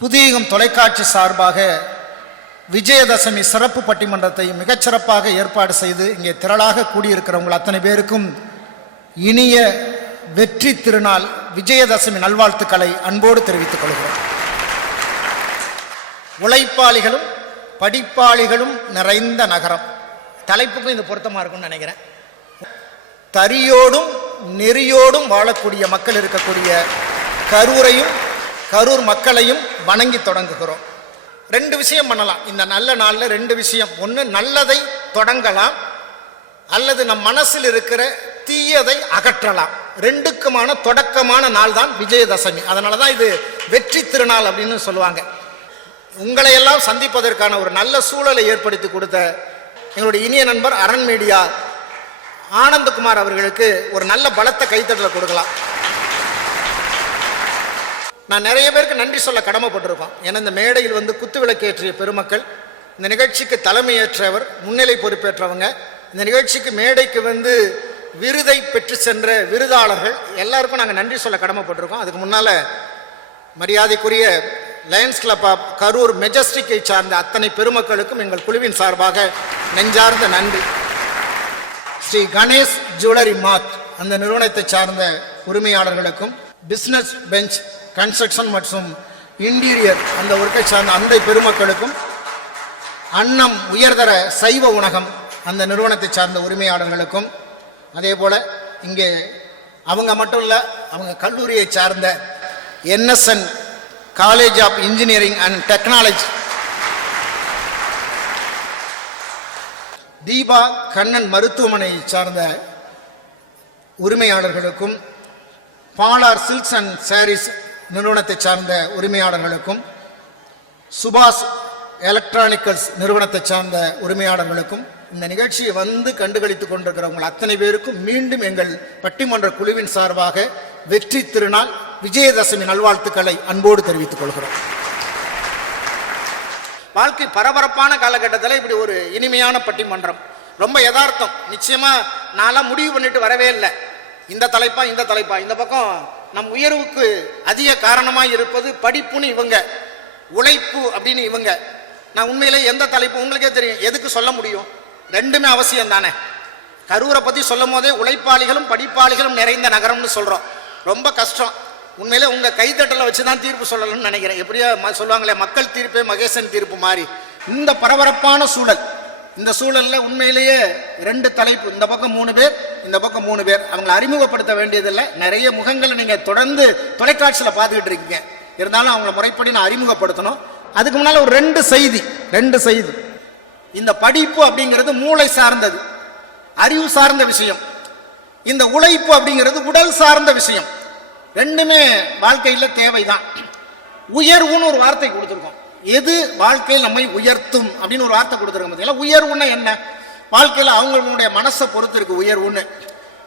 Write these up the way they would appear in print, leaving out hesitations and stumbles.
புதியகம் தொலைக்காட்சி சார்பாக விஜயதசமி சிறப்பு பட்டிமன்றத்தை மிகச்சிறப்பாக ஏற்பாடு செய்து இங்கே திரளாக கூடியிருக்கிறவங்கள் அத்தனை பேருக்கும் இனிய வெற்றி திருநாள் விஜயதசமி நல்வாழ்த்துக்களை அன்போடு தெரிவித்துக் கொள்கிறோம். உழைப்பாளிகளும் படிப்பாளிகளும் நிறைந்த நகரம் தலைப்புக்கும் இது பொருத்தமாக இருக்கும்னு நினைக்கிறேன். தரியோடும் நெறியோடும் வாழக்கூடிய மக்கள் இருக்கக்கூடிய கரூரையும் கரூர் மக்களையும் வணங்கி தொடங்குகிறோம். ரெண்டு விஷயம் பண்ணலாம் இந்த நல்ல நாளில். ரெண்டு விஷயம். ஒன்று, நல்லதை தொடங்கலாம், அல்லது நம் மனசில் இருக்கிற தீயதை அகற்றலாம். ரெண்டுக்குமான தொடக்கமான நாள் தான் விஜயதசமி. அதனால தான் இது வெற்றி திருநாள் அப்படின்னு சொல்லுவாங்க. உங்களை எல்லாம் சந்திப்பதற்கான ஒரு நல்ல சூழலை ஏற்படுத்தி கொடுத்த எங்களுடைய இனிய நண்பர் அரண் மீடியா ஆனந்தகுமார் அவர்களுக்கு ஒரு நல்ல பலத்த கைத்தட்டலை கொடுக்கலாம். நான் நிறைய பேருக்கு நன்றி சொல்ல கடமைப்பட்டிருக்கோம். ஏன்னா இந்த மேடையில் வந்து குத்து விளக்கேற்றிய பெருமக்கள், இந்த நிகழ்ச்சிக்கு தலைமையேற்றவர், முன்னிலை பொறுப்பேற்றவங்க, இந்த நிகழ்ச்சிக்கு மேடைக்கு வந்து விருதை பெற்று சென்ற விருதாளர்கள் எல்லாருக்கும் நாங்கள் நன்றி சொல்ல கடமைப்பட்டிருக்கோம். அதுக்கு முன்னால் மரியாதைக்குரிய லயன்ஸ் கிளப் ஆஃப் கரூர் மெஜஸ்டிக்கை சார்ந்த அத்தனை பெருமக்களுக்கும் எங்கள் குழுவின் சார்பாக நெஞ்சார்ந்த நன்றி. ஸ்ரீ கணேஷ் ஜுவல்லரி மார்ட் அந்த நிறுவனத்தை சார்ந்த உரிமையாளர்களுக்கும், பிஸ்னஸ் பெஞ்ச் கன்ஸ்ட்ரக்ஷன் மற்றும் இன்டீரியர் அந்த ஒர்க்கை சார்ந்த அந்த பெருமக்களுக்கும், அன்னம் உயர்தர சைவ உணகம் அந்த நிறுவனத்தை சார்ந்த உரிமையாளர்களுக்கும், அதே போல் இங்கே அவங்க மட்டும் இல்லை, அவங்க கல்லூரியை சார்ந்த NSN college of engineering and technology, Deepa Kannan மருத்துவமனையை சார்ந்த உரிமையாளர்களுக்கும், பாலார் சில்க்ஸ் அண்ட் சாரீஸ் நிறுவனத்தை சார்ந்த உரிமையாளர்களுக்கும், சுபாஷ் எலக்ட்ரானிக்கல்ஸ் நிறுவனத்தை சார்ந்த உரிமையாளர்களுக்கும், இந்த நிகழ்ச்சியை வந்து கண்டுகளித்துக் கொண்டிருக்கிறவங்க அத்தனை பேருக்கும் மீண்டும் எங்கள் பட்டிமன்ற குழுவின் சார்பாக வெற்றி திருநாள் விஜயதசமி நல்வாழ்த்துக்களை அன்போடு தெரிவித்துக் கொள்கிறோம். வாழ்க்கை பரபரப்பான காலகட்டத்தில் இப்படி ஒரு இனிமையான பட்டிமன்றம் ரொம்ப யதார்த்தம். நிச்சயமா நான்லாம் முடிவு பண்ணிட்டு வரவே இல்லை இந்த தலைப்பா இந்த தலைப்பா. இந்த பக்கம் நம் உயர்வுக்கு அதிக காரணமாக இருப்பது படிப்புன்னு இவங்க, உழைப்பு அப்படின்னு இவங்க. நான் உண்மையிலே எந்த தலைப்பு உங்களுக்கே தெரியும், எதுக்கு சொல்ல முடியும்? ரெண்டுமே அவசியம் தானே. கரூரை பற்றி சொல்லும் போதே உழைப்பாளிகளும் படிப்பாளிகளும் நிறைந்த நகரம்னு சொல்கிறோம். ரொம்ப கஷ்டம் உண்மையிலே. உங்கள் கைத்தட்டலை வச்சு தான் தீர்ப்பு சொல்லணும்னு நினைக்கிறேன். எப்படியோ சொல்லுவாங்களே, மக்கள் தீர்ப்பே மகேசன் தீர்ப்பு மாதிரி. இந்த பரபரப்பான சூழல், இந்த சூழலில் உண்மையிலேயே ரெண்டு தலைப்பு, இந்த பக்கம் 3 பேர், இந்த பக்கம் 3 பேர். அவங்களை அறிமுகப்படுத்த வேண்டியதில்லை. நிறைய முகங்களை நீங்கள் தொடர்ந்து தொலைக்காட்சியில் பார்த்துக்கிட்டு இருக்கீங்க. இருந்தாலும் அவங்கள முறைப்படி நான் அறிமுகப்படுத்தணும். அதுக்கு முன்னால் ஒரு ரெண்டு செய்தி. இந்த படிப்பு அப்படிங்கிறது மூளை சார்ந்தது, அறிவு சார்ந்த விஷயம். இந்த உழைப்பு அப்படிங்கிறது உடல் சார்ந்த விஷயம். ரெண்டுமே வாழ்க்கையில் தேவைதான். உயர்வுன்னு ஒரு வார்த்தை கொடுத்துருக்கோம். எது வாழ்க்கையில் நம்மை உயர்த்தும் அப்படின்னு ஒரு வார்த்தை கொடுத்துருக்கோம். பார்த்தீங்களா? உயர்வுன்னா என்ன? வாழ்க்கையில் அவங்களுடைய மனசை பொறுத்து இருக்கு உயர்வுன்னு.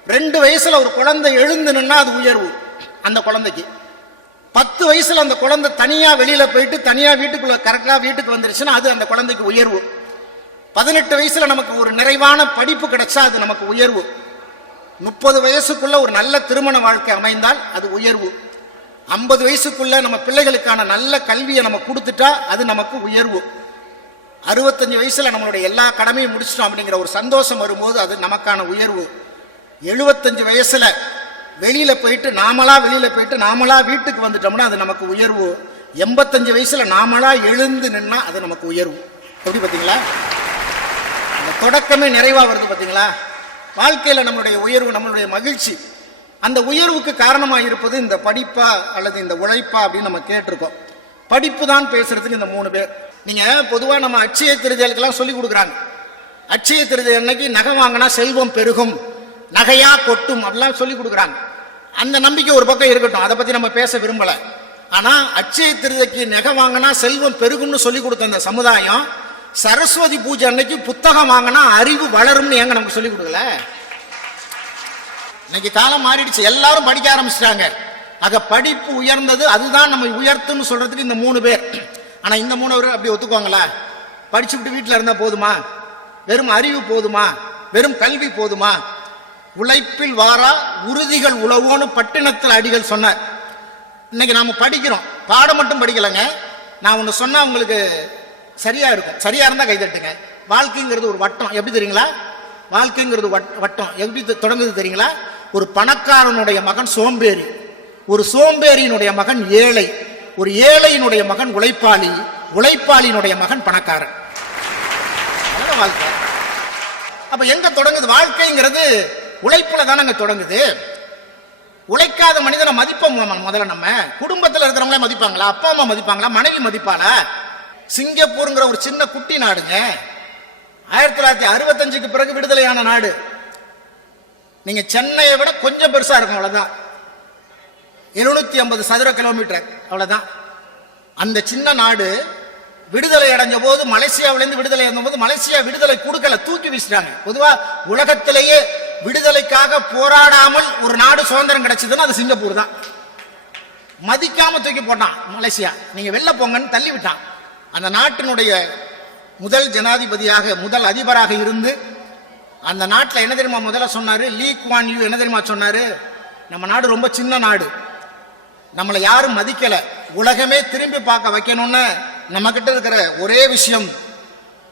2 வயசுல ஒரு குழந்தை எழுந்துனுன்னா அது உயர்வு. அந்த குழந்தைக்கு 10 வயசுல அந்த குழந்தை தனியா வெளியில போயிட்டு தனியா வீட்டுக்குள்ள கரெக்டா வீட்டுக்கு வந்துருச்சுன்னா அது அந்த குழந்தைக்கு உயர்வு. 18 வயசுல நமக்கு ஒரு நிறைவான படிப்பு கிடைச்சா அது நமக்கு உயர்வு. 30 வயசுக்குள்ள ஒரு நல்ல திருமண வாழ்க்கை அமைந்தால் அது உயர்வு. 50 வயசுக்குள்ள நம்ம பிள்ளைகளுக்கான நல்ல கல்வியை நம்ம கொடுத்துட்டா அது நமக்கு உயர்வு. 65 வயசுல நம்மளுடைய எல்லா கடமையும் முடிச்சிட்டோம் அப்படிங்கிற ஒரு சந்தோஷம் வரும்போது அது நமக்கான உயர்வு. 75 வயசுல வெளியில போயிட்டு நாமளா வீட்டுக்கு வந்துட்டோம்னா அது நமக்கு உயர்வு. 85 வயசுல நாமளா எழுந்து நின்னா அது நமக்கு உயர்வு. எப்படி பார்த்தீங்களா? அந்த தொடக்கமே நிறைவா வருது பார்த்தீங்களா? வாழ்க்கையில நம்மளுடைய உயர்வு, நம்மளுடைய மகிழ்ச்சி, அந்த உயர்வுக்கு காரணமாக இருப்பது இந்த படிப்பா அல்லது இந்த உழைப்பா அப்படின்னு நம்ம கேட்டிருக்கோம். படிப்பு தான் பேசுறதுக்கு இந்த 3 பேர். நீங்க பொதுவா நம்ம அட்சய திருதிகளுக்கெல்லாம் சொல்லி கொடுக்குறாங்க. அட்சய திருதி அன்னைக்கு நகை வாங்கினா செல்வம் பெருகும், நகையா கொட்டும் அப்படிலாம் சொல்லி கொடுக்குறாங்க. அந்த நம்பிக்கை ஒரு பக்கம் இருக்கட்டும், அதை பத்தி நம்ம பேச விரும்பல. ஆனா அட்சய திருதிக்கு நகை வாங்கினா செல்வம் பெருகும்னு சொல்லி கொடுத்த அந்த சமுதாயம் சரஸ்வதி பூஜை அன்னைக்கு புத்தகம் வாங்கினா அறிவு வளரும்னு ஏங்க நமக்கு சொல்லி கொடுக்கல? இன்னைக்கு காலம் மாறிடுச்சு, எல்லாரும் படிக்க ஆரம்பிச்சிட்டாங்க. ஆக படிப்பு உயர்ந்தது, அதுதான் நம்ம உயர்த்துன்னு சொல்றதுக்கு இந்த 3 பேர். ஆனா இந்த 3 பேர் அப்படி ஒத்துக்குவாங்களா? படிச்சுட்டு வீட்டில் இருந்தா போதுமா? வெறும் அறிவு போதுமா? வெறும் கல்வி போதுமா? உழைப்பில் வாரா உறுதிகள் உழவோன்னு பட்டினத்தில் அடிகள் சொன்னார். இன்னைக்கு நாம படிக்கிறோம், பாடம் மட்டும் படிக்கலைங்க, நான் ஒன்று சொன்னா உங்களுக்கு சரியா இருக்கும். சரியா இருந்தா கைதட்டுங்க. வாழ்க்கைங்கிறது ஒரு வட்டம். எப்படி தெரியுங்களா? வாழ்க்கைங்கிறது வட்டம் எப்படி தொடங்குது தெரியுங்களா? ஒரு பணக்காரனுடைய மகன் சோம்பேறி, ஒரு சோம்பேறியினுடைய மகன் ஏழை, ஒரு ஏழையினுடைய மகன் உழைப்பாளி, உழைப்பாளியினுடைய மகன் பணக்காரன். வாழ்க்கை அப்ப எங்க தொடங்குது? வாழ்க்கைங்கிறது உழைப்புல தானே அங்க தொடங்குது. உழைக்காத மனிதனை மதிப்போம். முதல்ல நம்ம குடும்பத்தில் இருக்கிறவங்களே மதிப்பாங்களா? அப்பா அம்மா மதிப்பாங்களா? மனைவி மதிப்பாளா? சிங்கப்பூருங்கிற ஒரு சின்ன குட்டி நாடுங்க. 1965க்கு பிறகு விடுதலையான நாடு. நீங்க சென்னையை விட கொஞ்சம் பெருசா இருக்கும், அவ்வளவுதான். 750 சதுர கிலோமீட்டர், அவ்வளவுதான். அந்த சின்ன நாடு விடுதலை அடைஞ்ச போது, மலேசியாவிலிருந்து விடுதலை அடைஞ்ச போது, மலேசியா விடுதலை கொடுக்கல, தூக்கி வீசிட்டாங்க. பொதுவா உலகத்திலேயே விடுதலைக்காக போராடாமல் ஒரு நாடு சுதந்திரம் கிடைச்சதுன்னா அது சிங்கப்பூர் தான். மதிக்காம தூக்கி போட்டான் மலேசியா. நீங்க வெளில போங்கன்னு தள்ளி விட்டான். அந்த நாட்டினுடைய முதல் ஜனாதிபதியாக, முதல் அதிபராக இருந்து அந்த நாட்டில் என்ன தெரியுமா முதல்ல சொன்னாரு? லீ குவான் யூ என்ன தெரியுமா சொன்னாரு? நம்ம நாடு ரொம்ப சின்ன நாடு, நம்மளை யாரும் மதிக்கல, உலகமே திரும்பி பார்க்க வைக்கணும்னு நம்ம கிட்ட இருக்கிற ஒரே விஷயம்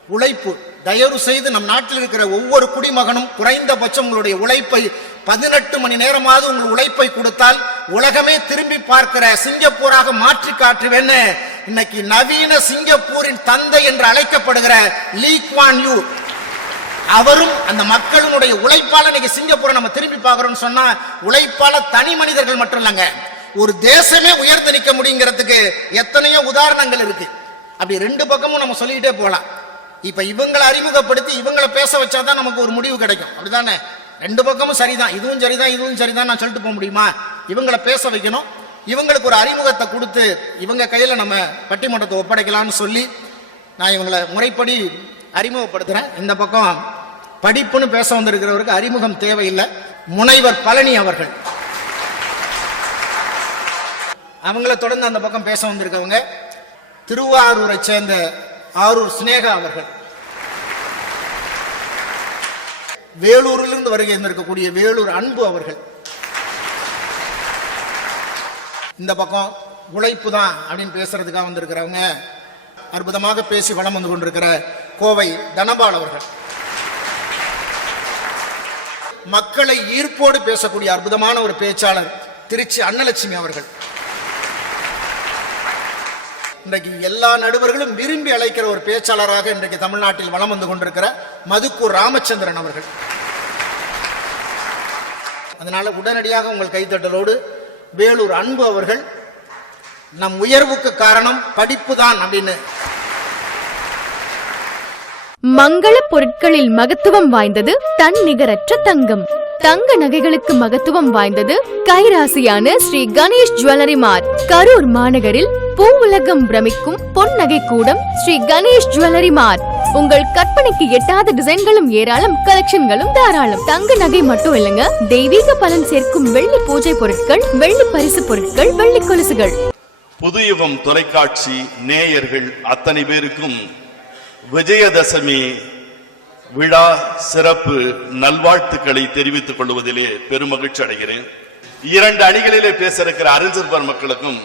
உழைப்பு. தயவு செய்து நம் நாட்டில் இருக்கிற ஒவ்வொரு குடிமகனும் குறைந்தபட்சம் உங்களுடைய உழைப்பை 18 மணி நேரமாவது உங்கள் உழைப்பை கொடுத்தால் உலகமே திரும்பி பார்க்கிற சிங்கப்பூராக மாற்றி காட்டுவேன்னு இன்னைக்கு நவீன சிங்கப்பூரின் தந்தை என்று அழைக்கப்படுகிற லீ குவான் யூ அவரும் அந்த மக்களினுடைய உழைப்பால இன்னைக்கு சிங்கப்பூரை நம்ம திரும்பி பார்க்கிறோம்னு சொன்னா, உழைப்பால தனி மனிதர்கள் மட்டும் இல்லைங்க, ஒரு தேசமே உயர்ந்து நிற்க முடியுங்கிறதுக்கு எத்தனையோ உதாரணங்கள் இருக்கு. அப்படி ரெண்டு பக்கமும் நம்ம சொல்லிக்கிட்டே போகலாம். இப்ப இவங்களை அறிமுகப்படுத்தி இவங்களை பேச வச்சாதான் நமக்கு ஒரு முடிவு கிடைக்கும், அப்படிதானே? ரெண்டு பக்கமும் சரிதான், இதுவும் சரிதான் இதுவும் சரிதான் நான் சொல்லிட்டு போக முடியுமா? இவங்களை பேச வைக்கணும், இவங்களுக்கு ஒரு அறிமுகத்தை கொடுத்து இவங்க கையில நம்ம பட்டிமன்றத்தை ஒப்படைக்கலாம்னு சொல்லி நான் இவங்களை முறைப்படி அறிமுகப்படுத்துறேன். இந்த பக்கம் படிப்புன்னு பேச வந்திருக்கிறவருக்கு அறிமுகம் தேவையில்லை. முனைவர் பழனி அவர்கள், அவங்கள தொடர்ந்து அந்த பக்கம் பேச வந்திருக்கவங்க திருவாரூரை சேர்ந்த ஆரூர் சினேகா அவர்கள், வேலூரிலிருந்து வருகை இருந்திருக்கக்கூடிய வேலூர் அன்பு அவர்கள், இந்த பக்கம் உழைப்பு தான் அப்படின்னு பேசுறதுக்காக வந்திருக்கிறவங்க அற்புதமாக பேசி வளம் வந்து கொண்டிருக்கிற கோவை தனபால் அவர்கள், மக்களை ஈர்ப்போடு பேசக்கூடிய அற்புதமான ஒரு பேச்சாளர் திருச்சி அன்னலட்சுமி அவர்கள், இன்றைக்கு எல்லா நடுவர்களும் விரும்பி அழைக்கிற ஒரு பேச்சாளராக இன்றைக்கு தமிழ்நாட்டில் வளம் வந்து கொண்டிருக்கிற மதுக்கூர் ராமச்சந்திரன் அவர்கள். அதனால உடனடியாக உங்கள் கைத்தட்டலோடு வேலூர் அன்பு அவர்கள், நம் உயர்வுக்கு காரணம் படிப்பு தான் அப்படின்னு. மங்கள பொருட்களில் மகத்துவம் வாய்ந்தது தன் நிகரற்ற தங்கம். தங்க நகைகளுக்கு மகத்துவம் வாய்ந்தது கைராசியான ஸ்ரீ கணேஷ் ஜுவல்லரி மார்ட். கரூர் மாநகரில் பூ உலகம் பிரமிக்கும் பொன் நகை கூடம் ஸ்ரீ கணேஷ் ஜுவல்லரி மார்ட். உங்கள் கற்பனைக்கு எட்டாத டிசைன்களும் ஏராளம், கலெக்ஷன்களும் தாராளம். தங்க நகை மட்டும் இல்லங்க, தெய்வீக பலன் சேர்க்கும் வெள்ளி பூஜை பொருட்கள், வெள்ளி பரிசு பொருட்கள், வெள்ளி கொலுசுகள். புதுயுகம் தொலைக்காட்சி நேயர்கள் அத்தனை பேருக்கும் விஜயதசமி விழா சிறப்பு நல்வாழ்த்துக்களை தெரிவித்துக் கொள்வதிலே பெருமகிழ்ச்சி அடைகிறேன். 2 அணிகளிலே பேச இருக்கிற அறிஞர் பெருமக்களுக்கும்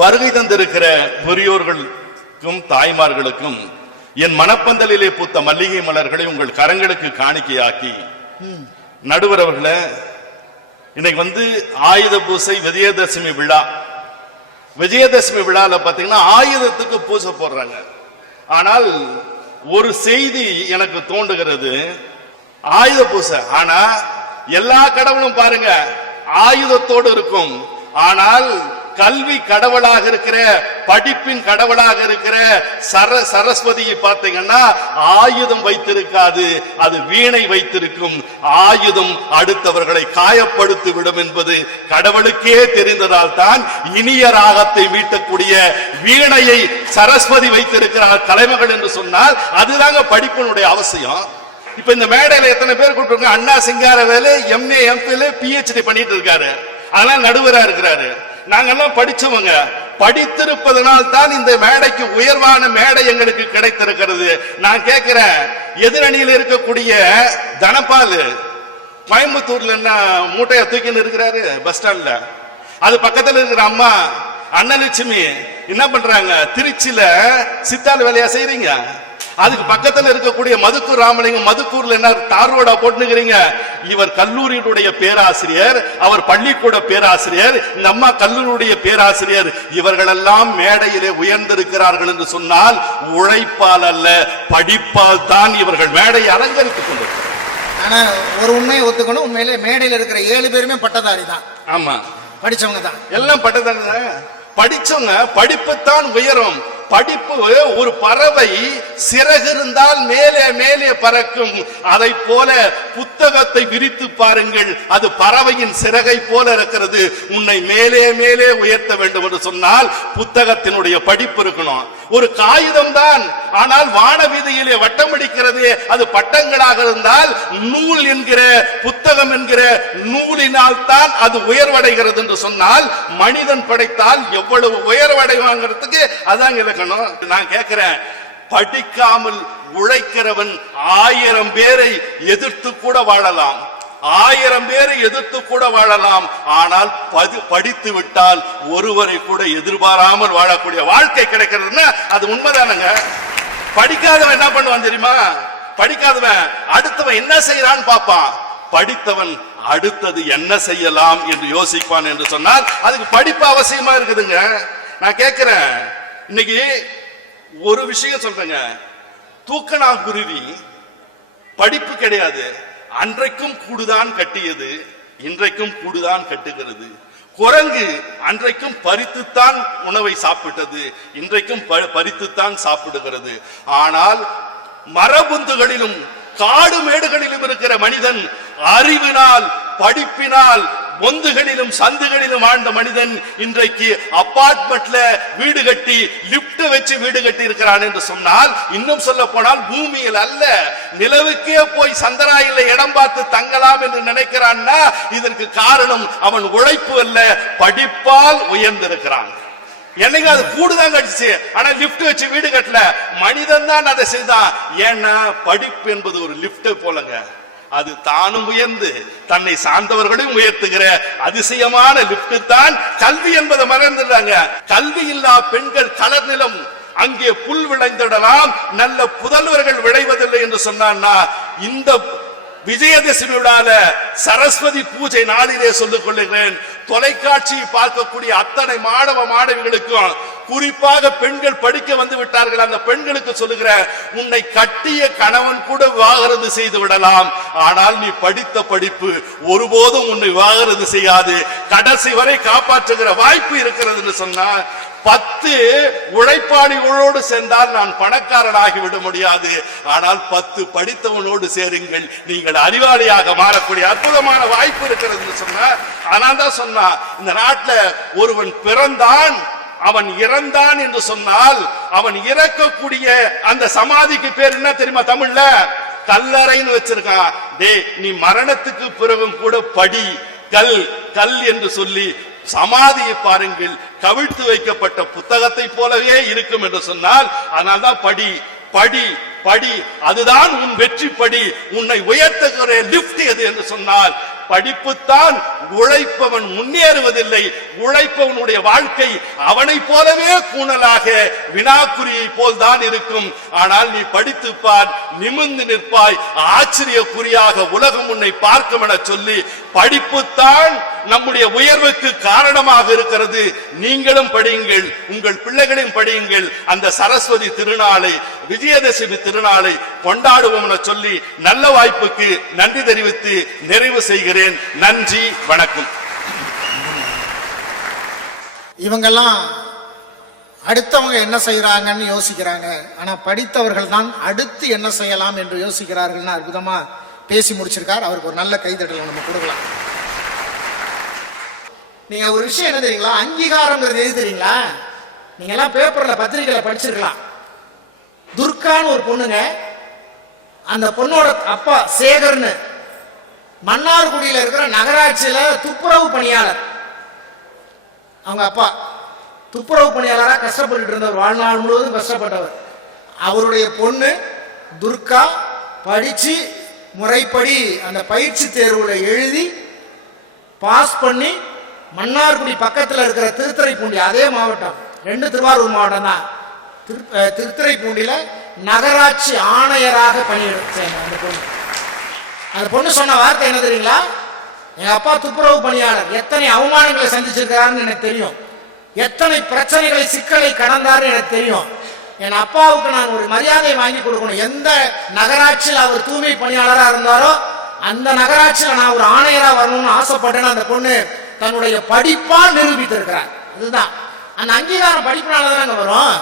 வருகை தந்திருக்கிற பெரியோர்களுக்கும் தாய்மார்களுக்கும் என் மனப்பந்தலிலே பூத்த மல்லிகை மலர்களை உங்கள் கரங்களுக்கு காணிக்கையாக்கி, நடுவர் அவர்களே, இன்னைக்கு ஆயுத பூசை விஜயதசமி விழா. விஜயதசமி விழால பாத்தீங்கன்னா ஆயுதத்துக்கு பூசை போடுறாங்க. ஆனால் ஒரு செய்தி எனக்கு தோன்றுகிறது, ஆயுத பூசை ஆனா எல்லா கடவுளும் பாருங்க ஆயுதத்தோடு இருக்கும். ஆனால் கல்வி கடவுளாக இருக்கிற, படிப்பின் கடவுளாக இருக்கிற சரஸ்வதியை பார்த்தீங்கன்னா ஆயுதம் வைத்திருக்காது, அது வீணை வைத்திருக்கும். ஆயுதம் அடுத்தவர்களை காயப்படுத்தி விடும் என்பது கடவுளுக்கே தெரிந்ததால் தான் இனிய ராகத்தை மீட்டக்கூடிய வீணையை சரஸ்வதி வைத்திருக்கிறார் தலைமகள் என்று சொன்னால் அதுதாங்க படிப்பினுடைய அவசியம். இப்ப இந்த மேடையில எத்தனை பேர் கூப்பிட்டு அண்ணா சிங்காரவேலு MA MPhil PhD பண்ணிட்டு இருக்காரு, அதனால நடுவரா இருக்கிறாரு. நாங்கெல்லாம் படிச்சவங்க, படித்திருப்பதனால் தான் இந்த மேடைக்கு உயர்வான மேடை எங்களுக்கு கிடைத்திருக்கிறது. நான் கேட்கிறேன், எதிரணியில் இருக்கக்கூடிய தனபால் கோயம்புத்தூர்ல என்ன மூட்டையை தூக்கின்னு இருக்கிறாரு பஸ் ஸ்டாண்ட்ல, அது பக்கத்துல இருக்கிற அம்மா அன்னலட்சுமி என்ன பண்றாங்க? திருச்சியில சித்தாள் வேலையா செய்றீங்க. அதுக்கு பக்கத்துல இருக்கக்கூடிய மதுக்கூர் ராமலிங்கம், மதுக்கூர்ல என்ன தார் ரோடா போட்டுக்கிறீங்க? இவர் கல்லூரியுடைய பேராசிரியர், அவர் பள்ளிக்கூட பேராசிரியர், இந்த அம்மா கல்லூரியுடைய பேராசிரியர். இவர்களெல்லாம் மேடையிலே உயர்ந்திருக்கிறார்கள் என்று சொன்னால் உழைப்பால் அல்ல, படிப்பால் தான் இவர்கள் மேடையை அலங்கரித்துக் கொண்டிருக்கிறார். ஆனா ஒரு உண்மையை ஒத்துக்கணும், உண்மையிலே மேடையில் இருக்கிற 7 பேருமே பட்டதாரி தான். ஆமா, படிச்சவங்க தான், எல்லாம் பட்டதாரி. படிச்சவங்க படிப்புத்தான் உயரும். படிப்பு ஒரு பறவை சிறகு இருந்தால் மேலே மேலே பறக்கும். அதை போல புத்தகத்தை விரித்து பாருங்கள், அது பறவையின் சிறகை போல இருக்கிறது. உன்னை மேலே மேலே உயர்த்த வேண்டும் என்று சொன்னால் புத்தகத்தினுடைய படிப்பு இருக்கணும். ஒரு காகிதம் தான், ஆனால் வானவீதியிலே வட்டமடிக்கிறதே அது பட்டங்களாக இருந்தால் நூல் என்கிற புத்தகம் என்கிற நூலினால் தான் அது உயர்வடைகிறது என்று சொன்னால் மனிதன் படைத்தால் எவ்வளவு உயர்வடைவாங்கிறதுக்கு அதான் இலக்கணம். நான் கேட்கிறேன், படிக்காமல் உழைக்கிறவன் 1000 பேரை எதிர்த்து கூட வாழலாம், 1000 பேரை எதிர்த்து கூட வாழலாம். ஆனால் படித்து விட்டால் ஒருவரை கூட எதிர்பாராமல் வாழக்கூடிய வாழ்க்கை கிடைக்கிறதுன்னா அது உண்மைதானுங்க. படிக்காதவன் என்ன பண்ணுவான் தெரியுமா? படிக்காதவன் அடுத்தவன் என்ன செய்யறான்னு பாப்பான், படித்தவன் அடுத்தது என்ன செய்யலாம் என்று யோசிப்பான் என்று சொன்னால் அதுக்கு படிப்பு அவசியமா இருக்குதுங்க. நான் கேட்கிறேன், இன்னைக்கு ஒரு விஷயம் சொல்றேங்க, தூக்கணாங்குருவி படிப்பு கிடையாது, அன்றைக்கும் கூடுதான் கட்டியது, இன்றைக்கும் கூடுதான் கட்டுகிறது. குரங்கு அன்றைக்கும் பறித்துத்தான் உணவை சாப்பிட்டது, இன்றைக்கும் பறித்துத்தான் சாப்பிடுகிறது. ஆனால் மரபுந்துகளிலும் காடு மேடுகளிலும் இருக்கிற மனிதன் அறிவினால் படிப்பினால் பொந்துகளிலும் சந்துகளிலும் ஆழ்ந்த மனிதன் இன்றைக்கு அபார்ட்மெண்ட்ல வீடு கட்டி லிப்ட் வச்சு வீடு கட்டி இருக்கிறான் என்று சொன்னால், இன்னும் சொல்ல போனால் பூமியில் அல்ல நிலவுக்கே போய் சந்திராயில இடம் பார்த்து தங்கலாம் என்று நினைக்கிறான்னா இதற்கு காரணம் அவன் உழைப்பு அல்ல, படிப்பால் உயர்ந்திருக்கிறான். என்னைக்கு அது கூடுதான் கட்டுச்சு, ஆனா லிப்ட் வச்சு வீடு கட்டல, மனிதன் தான் அதை செய்தான். ஏன்னா படிப்பு என்பது ஒரு லிப்ட் போலங்க, அது தானும் உயர்ந்து தன்னை சார்ந்தவர்களையும் உயர்த்துகிற அதிசயமான லிப்ட் தான் கல்வி என்பதை மறந்துடுறாங்க. கல்வி இல்லா பெண்கள் கலர் நிலம், அங்கே புல் விளைந்திடலாம், நல்ல புதல்வர்கள் விளைவதில்லை என்று சொன்னான்னா இந்த விஜயதசமி விழால சரஸ்வதி பூஜை நாளிலே சொல்லிக் கொள்கிறேன், தொலைக்காட்சியை பார்க்கக்கூடிய அத்தனை மாணவ மாணவிகளுக்கும், குறிப்பாக பெண்கள் படிக்க வந்து விட்டார்கள் அந்த பெண்களுக்கு சொல்லுகிற, உன்னை கட்டிய கணவன் கூட விவாகரத்து செய்து விடலாம், ஆனால் நீ படித்த படிப்பு ஒருபோதும் உன்னை விவாகரத்து செய்யாது, கடைசி வரை காப்பாற்றுகிற வாய்ப்பு இருக்கிறது என்று சொன்னார். 10 உழைப்பாளிகளோடு சேர்ந்தால் நான் பணக்காரனாகி விட முடியாது, ஆனால் 10 படித்தவனோடு சேருங்கள், நீங்கள் அறிவாளியாக மாறக்கூடிய அற்புதமான வாய்ப்பு இருக்கிறது என்று சொன்னார். ஆனால் தான் சொன்னா, இந்த நாட்டில் ஒருவன் பிறந்தான் அவன் இறந்தான் என்று சொன்னால் அவன் இறக்கக்கூடிய அந்த சமாதிக்கு பேர் என்ன தெரியுமா? தமிழ்ல கல்லறைன்னு வச்சிருக்கான். டே, நீ மரணத்துக்கு பிறகும் கூட படி, கல் கல் என்று சொல்லி சமாதியை பாருங்கள், கவிழ்த்து வைக்கப்பட்ட புத்தகத்தை போலவே இருக்கும் என்று சொன்னால், அதனால்தான் படி படி படி, அதுதான் உன் வெற்றி படி, உன்னை உயர்த்துகிற லிப்ட் எது என்று சொன்னால் படிப்புத்தான். உழைப்பவன் முன்னேறுவதில்லை, உழைப்பவனுடைய வாழ்க்கை அவனை போலவே கூணலாக வினாக்குறியை போல் தான் இருக்கும். ஆனால் நீ படித்துப்பார், நிமிர்ந்து நிற்பாய், ஆச்சரியக்குறியாக உலகம் உன்னை பார்க்கும் என சொல்லி படிப்புத்தான் நம்முடைய உயர்வுக்கு காரணமாக இருக்கிறது. நீங்களும் படியுங்கள், உங்கள் பிள்ளைகளையும் படியுங்கள். அந்த சரஸ்வதி திருநாளை, விஜயதசமி திருநாளை கொண்டாடுவோம் என சொல்லி நல்ல வாய்ப்புக்கு நன்றி தெரிவித்து நிறைவு செய்கிறேன். நன்றி, வணக்கம். இவங்கெல்லாம் அடுத்தவங்க என்ன செய்யறாங்கன்னு யோசிக்கிறாங்க, ஆனா படித்தவர்கள் தான் அடுத்து என்ன செய்யலாம் என்று யோசிக்கிறார்கள். அற்புதமா பேசி முடிச்சிருக்கார். அவருக்கு ஒரு நல்ல கைதட்டல் நம்ம கொடுக்கலாம். நீங்க ஒரு விஷயம் என்ன தெரியுங்களா, அங்கீகாரம் எது தெரியுங்களா? நீங்க எல்லாம் பேப்பர்ல பத்திரிகையில படிச்சிருக்கலாம். துர்கான்னு ஒரு பொண்ணுங்க, அந்த பொண்ணோட அப்பா சேகர்னு மன்னார்குடியில் இருக்கிற நகராட்சியில துப்புரவு பணியாளர். அவங்க அப்பா துப்புரவு பணியாளராக கஷ்டப்பட்டு இருந்தவர், வாழ்நாள் முழுவதும் கஷ்டப்பட்டவர். அவருடைய பொண்ணு துர்கா படிச்சு முறைப்படி அந்த பயிற்சி தேர்வுல எழுதி பாஸ் பண்ணி மன்னார்குடி பக்கத்தில் இருக்கிற திருத்துறைப்பூண்டி, அதே மாவட்டம், 2 திருவாரூர் மாவட்டம் தான். திருத்துறைப்பூண்டியில நகராட்சி ஆணையராக பணியெடுத்தேன். அந்த பொண்ணு சொன்ன வார்த்தை என்ன தெரியுங்களா? எங்க அப்பா துப்புரவு பணியாளர், எத்தனை அவமானங்களை சந்திச்சிருக்காருன்னு எனக்கு தெரியும், எத்தனை பிரச்சனைகளை சிக்கலை கடந்தாருன்னு எனக்கு தெரியும். என் அப்பாவுக்கு நான் ஒரு மரியாதையை வாங்கி கொடுக்கணும். எந்த நகராட்சியில் அவர் தூய்மை பணியாளராக இருந்தாரோ அந்த நகராட்சியில் நான் ஒரு ஆணையரா வரணும்னு ஆசைப்பட்டேன்னு அந்த பொண்ணு தன்னுடைய படிப்பா நிரூபித்திருக்கிறார். இதுதான் அந்த அங்கீகாரம், படிப்பினால தான் அங்க வரும்.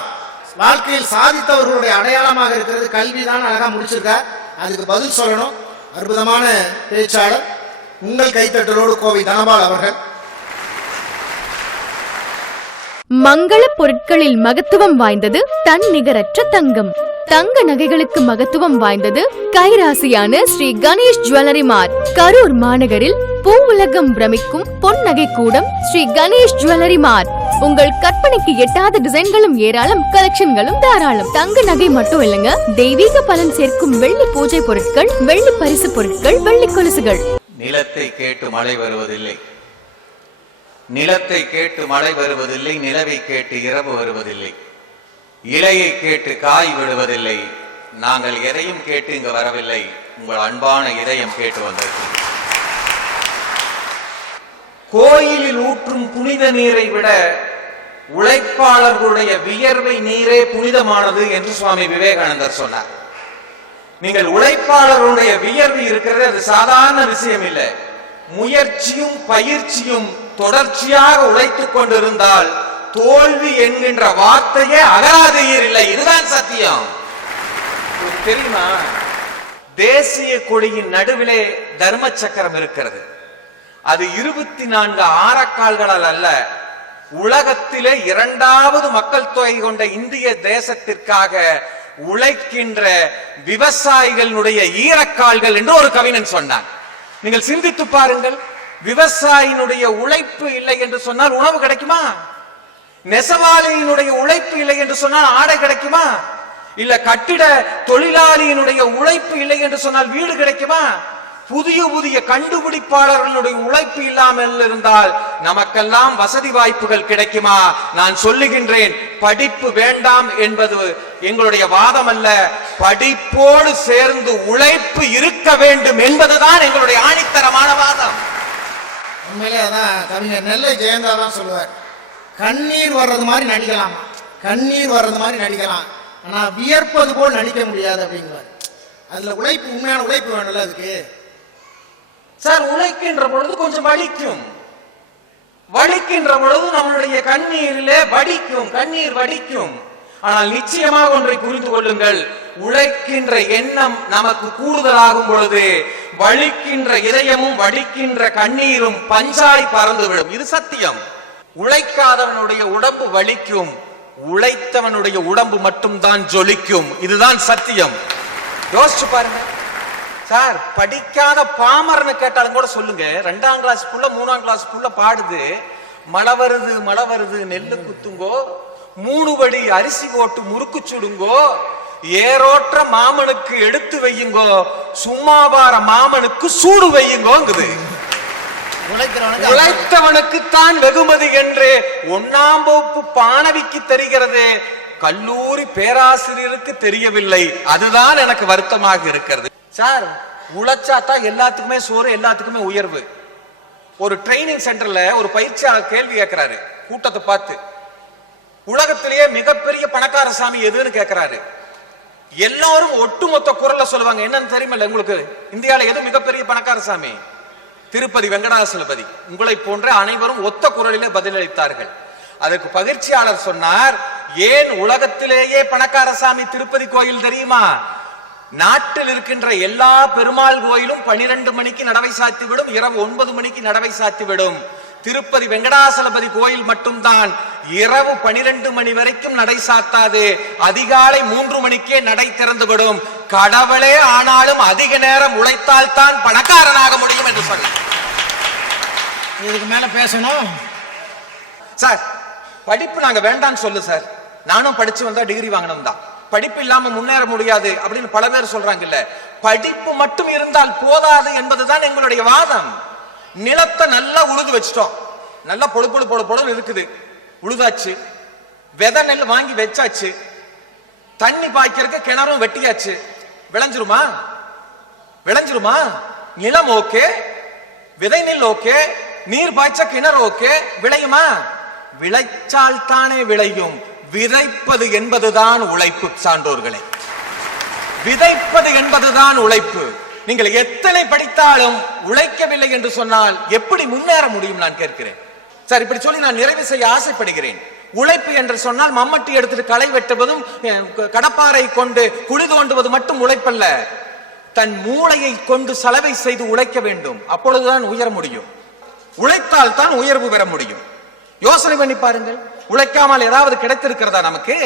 வாழ்க்கையில் சாதித்தவர்களுடைய அடையாளமாக இருக்கிறது கல்வி தான். அழகா முடிச்சிருக்கார். அதுக்கு பதில் சொல்லணும் அற்புதமான பேச்சாளர். உங்கள் கைத்தட்டலோடு கோவை தனபால் அவர்கள். மங்கள பொருட்களில் மகத்துவம் வாய்ந்தது தன் நிகரற்ற தங்கம். தங்க நகைகளுக்கு மகத்துவம் வாய்ந்தது கைராசியான ஸ்ரீ கணேஷ் ஜுவல்லரி மார்ட். கரூர் மாநகரில் பூவுலகம் பிரமிக்கும் பொன் நகை கூடம் ஸ்ரீ கணேஷ் ஜுவல்லரி மார்ட். உங்கள் கற்பனைக்கு எட்டாத டிசைன்களும் ஏராளம், கலெக்ஷன்களும் தாராளம். தங்க நகை மட்டும் இல்லங்க, தெய்வீக பலன் சேர்க்கும் வெள்ளி பூஜை பொருட்கள், வெள்ளி பரிசு பொருட்கள், வெள்ளி கொலுசுகள். நிலத்தை கேட்டு மழை வருவதில்லை, நிலத்தை கேட்டு மழை வருவதில்லை, நிலவை கேட்டு இரவு வருவதில்லை, இலையை கேட்டு காய் விடுவதில்லை. நாங்கள் எதையும் கேட்டு இங்கு வரவில்லை, உங்கள் அன்பான இதயம் கேட்டு வந்திருக்கிறோம். கோயிலில் ஊற்றும் புனித நீரை விட உழைப்பாளர்களுடைய வியர்வை நீரே புனிதமானது என்று சுவாமி விவேகானந்தர் சொன்னார். நீங்கள் உழைப்பாளர்களுடைய வியர்வு இருக்கிறது, அது சாதாரண விஷயம் இல்லை. முயற்சியும் பயிற்சியும் தொடர்ச்சியாக உழைத்துக் கொண்டிருந்தால் தோல்வி என்கின்ற வார்த்தையே அகராதியில் இல்லை. இதுதான் சத்தியம். தெரியுமா, தேசிய கொடியின் நடுவிலே தர்ம சக்கரம் இருக்கிறது. அது 24 ஆரக்கால்களால் அல்ல, உலகத்திலே 2வது மக்கள் தொகை கொண்ட இந்திய தேசத்திற்காக உழைக்கின்ற விவசாயிகளுடைய ஈரக்கால்கள் என்று ஒரு கவிஞன் சொன்னான். நீங்கள் சிந்தித்து பாருங்கள், விவசாயினுடைய உழைப்பு இல்லை என்று சொன்னால் உணவு கிடைக்குமா? நெசவாளியினுடைய உழைப்பு இல்லை என்று சொன்னால் ஆடை கிடைக்குமா? இல்ல கட்டிட தொழிலாளியினுடைய உழைப்பு இல்லை என்று சொன்னால் வீடு கிடைக்குமா? புதிய புதிய கண்டுபிடிப்பாளர்களுடைய உழைப்பு இல்லாமல் இருந்தால் நமக்கெல்லாம் வசதி வாய்ப்புகள் கிடைக்குமா? நான் சொல்லுகின்றேன், படிப்பு வேண்டாம் என்பது எங்களுடைய வாதம் அல்ல. படிப்போடு சேர்ந்து உழைப்பு இருக்க வேண்டும் என்பதுதான் எங்களுடைய ஆணித்தரமான வாதம். உண்மையிலே அதான் கவிஞர் நெல்லை ஜெயந்தா தான் சொல்லுவார், கண்ணீர் வர்றது மாதிரி நடிக்கலாம், கண்ணீர் வர்றது மாதிரி நடிக்கலாம், ஆனா வியர்ப்பது போல் நடிக்க முடியாது அப்படிங்குவார். அதுல உழைப்பு, உண்மையான உழைப்பு வேணும்ல அதுக்கு. சார், உழைக்கின்ற பொழுது கொஞ்சம் வலிக்கும், வலிக்கின்ற பொழுது நம்மளுடைய கண்ணீரிலே வடிக்கும், கண்ணீர் வடிக்கும். ஆனால் நிச்சயமாக ஒன்றை புரிந்து கொள்ளுங்கள், உழைக்கின்ற எண்ணம் நமக்கு கூடுதலாகும் பொழுது வலிக்கின்ற இதயமும் வடிக்கின்ற கண்ணீரும் பஞ்சாய் பறந்துவிடும். இது சத்தியம். உழைக்காதவனுடைய உடம்பு வலிக்கும், உழைத்தவனுடைய உடம்பு மட்டும்தான் ஜொலிக்கும். இதுதான் சத்தியம். யோசிச்சு பாருங்க சார். படிக்காத பாமரன்னு கேட்டாலும் கூட சொல்லுங்க, 2ஆம் கிளாஸ் புள்ள 3ஆம் கிளாஸ் புள்ள பாடுது, மழை வருது மழை வருது நெல்லு குத்துங்கோ, 3 படி அரிசி போட்டு முறுக்கு சுடுங்கோ, ஏரோற்ற மாமனுக்கு எடுத்து வையுங்கோ, சும்மாவார மாமனுக்கு சூடு வையுங்கோங்குது. உழைத்தவனுக்கு தான் வெகுமதி என்று 1ஆம் வகுப்பு மாணவிக்கு தெரிகிறது, கல்லூரி பேராசிரியருக்கு தெரியவில்லை. அதுதான் எனக்கு வருத்தமாக இருக்கிறது. சார், உழைச்சாதான் எல்லாத்துக்குமே சோறு, எல்லாத்துக்குமே உயர்வு. ஒரு ட்ரைனிங் சென்டர்ல ஒரு பயிற்சியாளர் கேள்வி கேட்கிறாரு கூட்டத்தை பார்த்து, உலகத்திலேயே மிகப்பெரிய பணக்கார சாமி எதுன்னு கேட்கிறாரு. எல்லாரும் ஒட்டுமொத்த குரல்ல சொல்லுவாங்க, என்னன்னு தெரியுமில்ல உங்களுக்கு, இந்தியாவில எது மிகப்பெரிய பணக்கார சாமி? திருப்பதி வெங்கடாசலபதி. உங்களை போன்ற அனைவரும் ஒத்த குரலிலே பதிலளித்தார்கள். அதற்கு பயிற்சியாளர் சொன்னார், ஏன் உலகத்திலேயே பணக்கார சாமி திருப்பதி கோயில் தெரியுமா? நாட்டில் இருக்கின்ற எல்லா பெருமாள் கோயிலும் 12 மணிக்கு நடவை சாத்திவிடும், இரவு 9 மணிக்கு நடவை சாத்திவிடும். திருப்பதி வெங்கடாசலபதி கோயில் மட்டும்தான் இரவு 12 மணி வரைக்கும் நடை சாத்தாது, அதிகாலை 3 மணிக்கே நடை திறந்துவிடும். கடவுளே ஆனாலும் அதிக நேரம் உழைத்தால் தான் பணக்காரனாக முடியும் என்று சொன்னார். இதுக்கு மேல பேசணும் சார். படிப்பு நாங்க வேண்டாம்னு சொல்லு சார், நானும் படிச்சு வந்தா டிகிரி வாங்கணும் தான், படிப்பு இல்லாம முன்னேற முடியாது அப்படின்னு பல பேர் சொல்றாங்க. இல்ல, படிப்பு மட்டும் இருந்தால் போதாது என்பதுதான் எங்களுடைய வாதம். நிலத்தை நல்லா உழுது வச்சிட்டோம், நல்லா பொழு பொழு பொழு பொழுன்னு இருக்குது. உழுதாச்சு, விதை நெல் வாங்கி வச்சாச்சு, தண்ணி பாய்க்கிறதுக்கு கிணறும் வெட்டியாச்சு. விளைஞ்சிருமா? விளைஞ்சிருமா? நிலம் ஓகே, விதை நெல் ஓகே, நீர் பாய்ச்ச கிணறு ஓகே, விளையுமா? விளைச்சால் தானே விளையும். விதைப்பது என்பதுதான் உழைப்பு சான்றோர்களே. விதைப்பது என்பதுதான் உழைப்பு. நீங்கள் எத்தனை படித்தாலும் உழைக்கவில்லை என்று சொன்னால் எப்படி முன்னேற முடியும் நான் கேட்கிறேன். சார், இப்படி சொல்லி நான் நிறைவு செய்ய ஆசைப்படுகிறேன். உழைப்பு என்று சொன்னால் மம்மட்டி எடுத்துட்டு களை வெட்டுவதும் கடப்பாரை கொண்டு குழி தோண்டுவது மட்டும் உழைப்பல்ல. தன் மூளையை கொண்டு சலவை செய்து உழைக்க வேண்டும். அப்பொழுதுதான் உயர முடியும். உழைத்தால் தான் உயர்வு பெற முடியும். யோசனை பண்ணி பாருங்கள். உழைக்காமல் ஏதாவது கிடைத்திருக்கிறதா நமக்கு?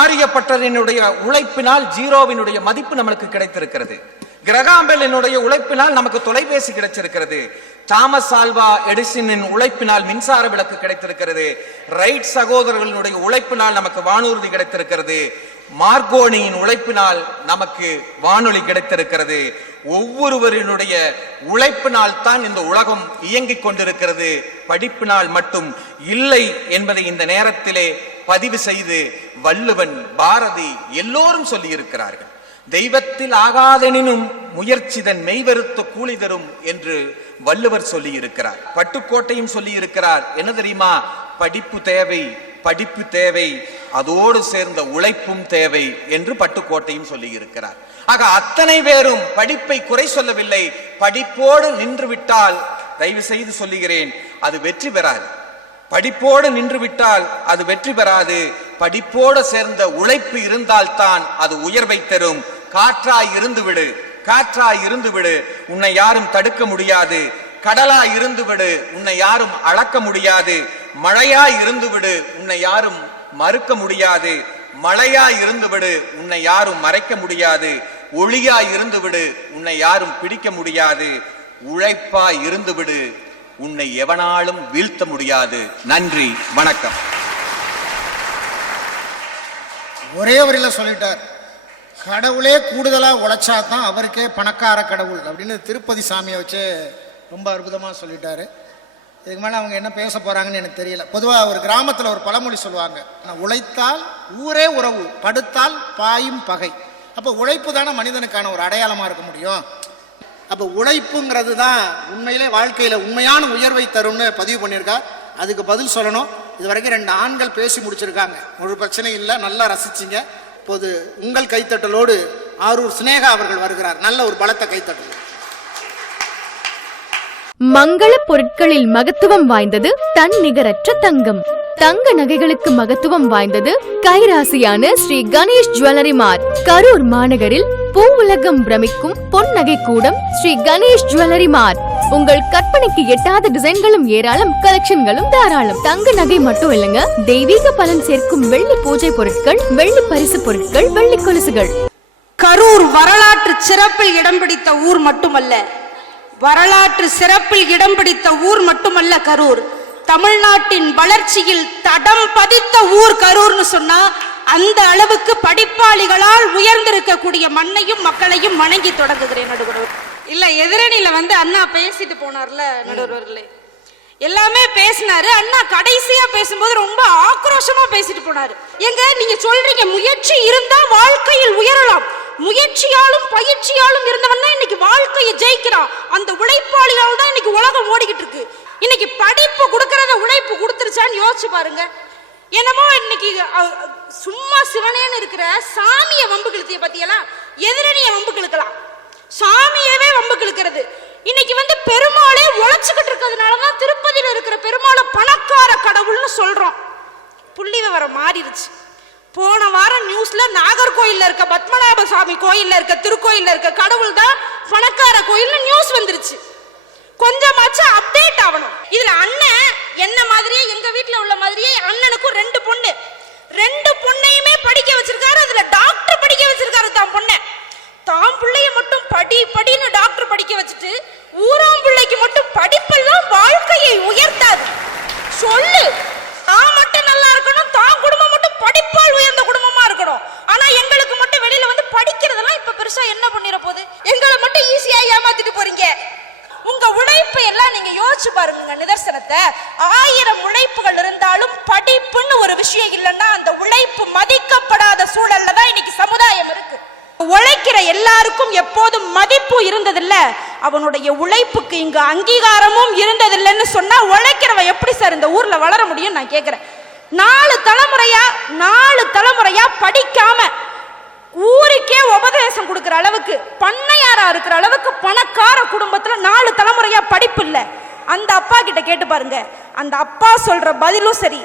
ஆரியப்பட்டரினுடைய உழைப்பினால் ஜீரோவினுடைய மதிப்பு நமக்கு கிடைத்திருக்கிறது. கிரகாம்பெல்லினுடைய உழைப்பினால் நமக்கு தொலைபேசி கிடைச்சிருக்கிறது. தாமஸ் ஆல்வா எடிசனின் உழைப்பினால் மின்சார விளக்கு கிடைத்திருக்கிறது. ரைட் சகோதரர்களுடைய உழைப்பினால் நமக்கு வானூர்தி கிடைத்திருக்கிறது. மார்கோனியின் உழைப்பினால் நமக்கு வானொலி கிடைத்திருக்கிறது. ஒவ்வொருவரினுடைய உழைப்பினால் தான் இந்த உலகம் இயங்கிக் கொண்டிருக்கிறது. படிப்பினால் மட்டும் இல்லை என்பதை இந்த நேரத்திலே பதிவு செய்து வள்ளுவன், பாரதி எல்லோரும் சொல்லி இருக்கிறார்கள். தெய்வத்தில் ஆகாதெனினும் முயற்சிதன் மெய்வருத்த கூலி தரும் என்று வள்ளுவர் சொல்லி இருக்கிறார். பட்டுக்கோட்டையும் சொல்லி இருக்கிறார். என்ன தெரியுமா? படிப்பு தேவை, படிப்பு தேவை, அதோடு சேர்ந்த உழைப்பும் தேவை என்று பட்டுக்கோட்டையும் சொல்லி இருக்கிறார். ஆக அத்தனை பேரும் படிப்பை குறை சொல்லவில்லை. படிப்போடு நின்று விட்டால், தயவு செய்து சொல்லுகிறேன், அது வெற்றி பெறாது. படிப்போடு நின்று விட்டால் அது வெற்றி பெறாது. படிப்போடு சேர்ந்த உழைப்பு இருந்தால்தான் அது உயர்வை தரும். காற்றாய் இருந்து விடு, காற்றாய் இருந்து விடு, உன்னை யாரும் தடுக்க முடியாது. கடலாய் இருந்து விடு, உன்னை யாரும் அளக்க முடியாது. மழையாய் இருந்து விடு, உன்னை யாரும் மறுக்க முடியாது. மழையாய் இருந்து விடு, உன்னை யாரும் மறைக்க முடியாது. ஒளியாய் இருந்து விடு, உன்னை யாரும் பிடிக்க முடியாது. உழைப்பாய் இருந்து விடு, உன்னை எவனாலும் வீழ்த்த முடியாது. நன்றி, வணக்கம். ஒரே வரியில சொல்லிட்டார், கடவுளே கூடுதலா உழைச்சாதான் அவருக்கே பணக்கார கடவுள் அப்படின்னு திருப்பதி சாமியை வச்சு ரொம்ப அற்புதமாக சொல்லிட்டாரு. இதுக்கு மேலே அவங்க என்ன பேச போகிறாங்கன்னு எனக்கு தெரியல. பொதுவாக ஒரு கிராமத்தில் ஒரு பழமொழி சொல்லுவாங்க, உழைத்தால் ஊரே உறவு, படுத்தால் பாயும் பகை. அப்போ உழைப்பு தானே மனிதனுக்கான ஒரு அடையாளமாக இருக்க முடியும். அப்போ உழைப்புங்கிறது தான் உண்மையிலே வாழ்க்கையில் உண்மையான உயர்வை தரும்னு பதிவு பண்ணியிருக்கார். அதுக்கு பதில் சொல்லணும். இது வரைக்கும் 2 ஆண்கள் பேசி முடிச்சிருக்காங்க. ஒரு பிரச்சனை இல்லை, நல்லா ரசிச்சிங்க. இப்போது உங்கள் கைத்தட்டலோடு ஆரூர் சினேகா அவர்கள் வருகிறார். நல்ல ஒரு பலத்த கைத்தட்டல். மங்கள பொருட்களில் மகத்துவம் வாய்ந்தது தன் நிகரற்ற தங்கம். தங்க நகைகளுக்கு மகத்துவம் வாய்ந்தது கைராசியான ஸ்ரீ கணேஷ் ஜுவல்லரி மார்ட். கரூர் மாநகரில் பூ உலகம் பிரமிக்கும் பொன்னகை கூடம் ஸ்ரீ கணேஷ் ஜுவல்லரி மார்ட். உங்கள் கற்பனைக்கு எட்டாத டிசைன்களும் ஏராளம், கலெக்ஷன்களும் தாராளம். தங்க நகை மட்டும் இல்லங்க, தெய்வீக பலன் சேர்க்கும் வெள்ளி பூஜை பொருட்கள், வெள்ளி பரிசு பொருட்கள், வெள்ளி கொலுசுகள். கரூர் வரலாற்று சிறப்பில் இடம் பிடித்த ஊர் மட்டுமல்ல, வரலாற்று சிறப்பில் இடம் பிடித்த ஊர் மட்டுமல்ல கரூர், தமிழ்நாட்டின் வளர்ச்சியில் தடம் பதித்த ஊர் கரூர்னு சொன்னா அந்த அளவுக்கு படிப்பாளிகளால் உயர்ந்திருக்கக்கூடிய மண்ணையும் மக்களையும் வணங்கி தொடங்குகிறேன் நடுவர். இல்ல, எதிரணியில அண்ணா பேசிட்டு போனார்ல நடுவர்களே, எல்லாமே பேசினாரு. அண்ணா கடைசியா பேசும்போது ரொம்ப ஆக்ரோஷமா பேசிட்டு போனாரு. எங்க நீங்க சொல்றீங்க முயற்சி இருந்தா வாழ்க்கையில் உயரலாம், முயற்சியாலும் பயிற்சியாலும் இருந்தவன் தான் இன்னைக்கு வாழ்க்கையை ஜெயிக்கிறான். அந்த உழைப்பாளியால் தான் இன்னைக்கு உலகம் ஓடிக்கிட்டு இருக்கு. இன்னைக்கு படிப்பு கொடுக்கறத உழைப்பு கொடுத்துருச்சான்னு யோசிச்சு பாருங்க. என்னமோ இன்னைக்கு சும்மா சிவனேன்னு இருக்கிற சாமிய வம்பு கிழத்திய பத்தியெல்லாம் எதிரணிய வம்பு கிழக்கலாம், சாமியவே வம்பு கிழக்கிறது. இன்னைக்கு பெருமாளே உழைச்சுக்கிட்டு இருக்கிறதுனாலதான் திருப்பதியில இருக்கிற பெருமாளை பணக்கார கடவுள்னு சொல்றோம். புள்ளி விவரம் மாறிடுச்சு. போன வாரம் நியூஸ்ல நாகர்கோயில்ல இருக்க பத்மநாப சாமி கோயில்ல இருக்க திருக்கோயில்ல இருக்க கடவுள் தான் பணக்கார கோயில்னு நியூஸ் வந்துருச்சு. கொஞ்சமாச்சு அப்டேட் ஆகணும். இதுல அண்ணன் என்ன மாதிரியே எங்க வீட்டுல உள்ள மாதிரியே அண்ணனுக்கும் 2 பொண்ணு, 2 பொண்ணையுமே படிக்க வச்சிருக்காரு. அதுல டாக்டர் படிக்க வச்சிருக்காரு தான் பொண்ணை. தாம் பிள்ளைய மட்டும் படின்னு டாக்டர் படிக்க வச்சுட்டு ஊராம் பிள்ளைக்கு மட்டும் படிப்பெல்லாம் வாழ்க்கையை உயர்த்தாது. சொல்லு, தான் மட்டும் நல்லா இருக்கணும், தான் குடும்பம் மட்டும் படிப்பால் உயர்ந்த குடும்பமா இருக்கணும். ஆனா எங்களுக்கு மட்டும் வெளியில படிக்கிறதெல்லாம் இப்ப பெருசா என்ன பண்ணிர போகுது? எங்களை மட்டும் ஈஸியா ஏமாத்திட்டு போறீங்க. உங்க உழைப்பை எல்லாம் நீங்க யோசிச்சு பாருங்க. நிதர்சனத்தை விஷயம் இல்லைன்னா அந்த உழைப்பு மதிக்கப்படாத சூழல்ல தான் இன்னைக்கு சமுதாயம் இருக்கு. உழைக்கிற எல்லாருக்கும் எப்போதும் மதிப்பு இருந்ததில்ல, அவனுடைய உழைப்புக்கு இங்கு அங்கீகாரமும் இருந்ததில்லைன்னு சொன்னா உழைக்கிறவன் எப்படி சார் இந்த ஊர்ல வளர முடியும் நான் கேக்குறேன். 4 தலைமுறையா படிக்காம ஊருக்கே உபதேசம் கொடுக்கிற அளவுக்கு பண்ணையாரா இருக்கிற அளவுக்கு பணக்கார குடும்பத்துல 4 தலைமுறையா படிப்பு இல்ல. அந்த அப்பா கிட்ட கேட்டு பாருங்க, அந்த அப்பா சொல்ற பதிலும் சரி,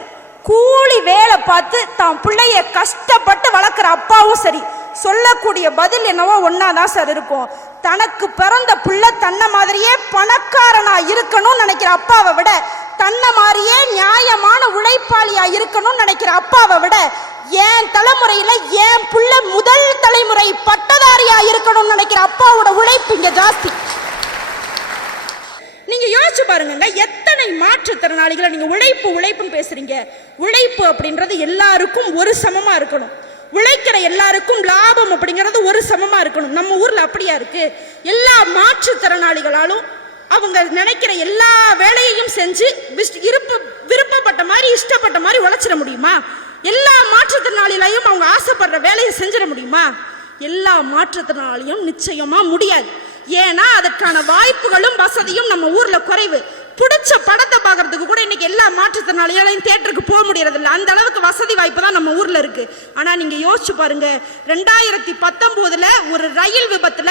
கூலி வேலை பார்த்து தான் பிள்ளைய கஷ்டப்பட்டு வளர்க்குற அப்பாவும் சரி சொல்லக்கூடிய பதில் என்னவோ ஒன்னாதான் சார் இருக்கும். தனக்கு பிறந்த பிள்ளை தன்னை மாதிரியே பணக்காரனா இருக்கணும்னு நினைக்கிற அப்பாவை விட, தன்னை மாதிரியே நியாயமான உழைப்பாளியா இருக்கணும்னு நினைக்கிற அப்பாவை விட, என் தலைமுறையில என் பிள்ளை முதல் தலைமுறை பட்டதாரியா இருக்கணும்னு நினைக்கிற அப்பாவோட உழைப்பு இங்க ஜாஸ்தி. நீங்க யோசிச்சு பாருங்க, எத்தனை மாற்றுத்திறனாளிகளை நீங்க உழைப்புன்னு பேசுறீங்க. உழைப்பு அப்படின்றது எல்லாருக்கும் ஒரு சமமா இருக்கணும். உழைக்கிற எல்லாருக்கும் லாபம் அப்படிங்கிறது ஒரு சமமா இருக்கணும். நம்ம ஊர்ல அப்படியா இருக்கு? எல்லா மாற்றுத்திறனாளிகளாலும் அவங்க நினைக்கிற எல்லா வேலையையும் செஞ்சு விருப்பப்பட்ட மாதிரி இஷ்டப்பட்ட மாதிரி உழைச்சிட முடியுமா? எல்லா மாற்றுத்திறனாளிகளையும் அவங்க ஆசைப்படுற வேலையை செஞ்சிட முடியுமா? எல்லா மாற்றுத்திறனாளியும் நிச்சயமா முடியாது. ஏன்னா அதுக்கான வாய்ப்புகளும் வசதியும் நம்ம ஊர்ல குறைவு. பிடிச்ச படத்தை பார்க்கறதுக்கு கூட இன்னைக்கு எல்லா மாற்றுத்திறனாளிகளையும் தியேட்டருக்கு போக முடியறது இல்லை. அந்த அளவுக்கு வசதி வாய்ப்பு தான் நம்ம ஊர்ல இருக்கு. ஆனா நீங்க யோசிச்சு பாருங்க, 2019 ஒரு ரயில் விபத்துல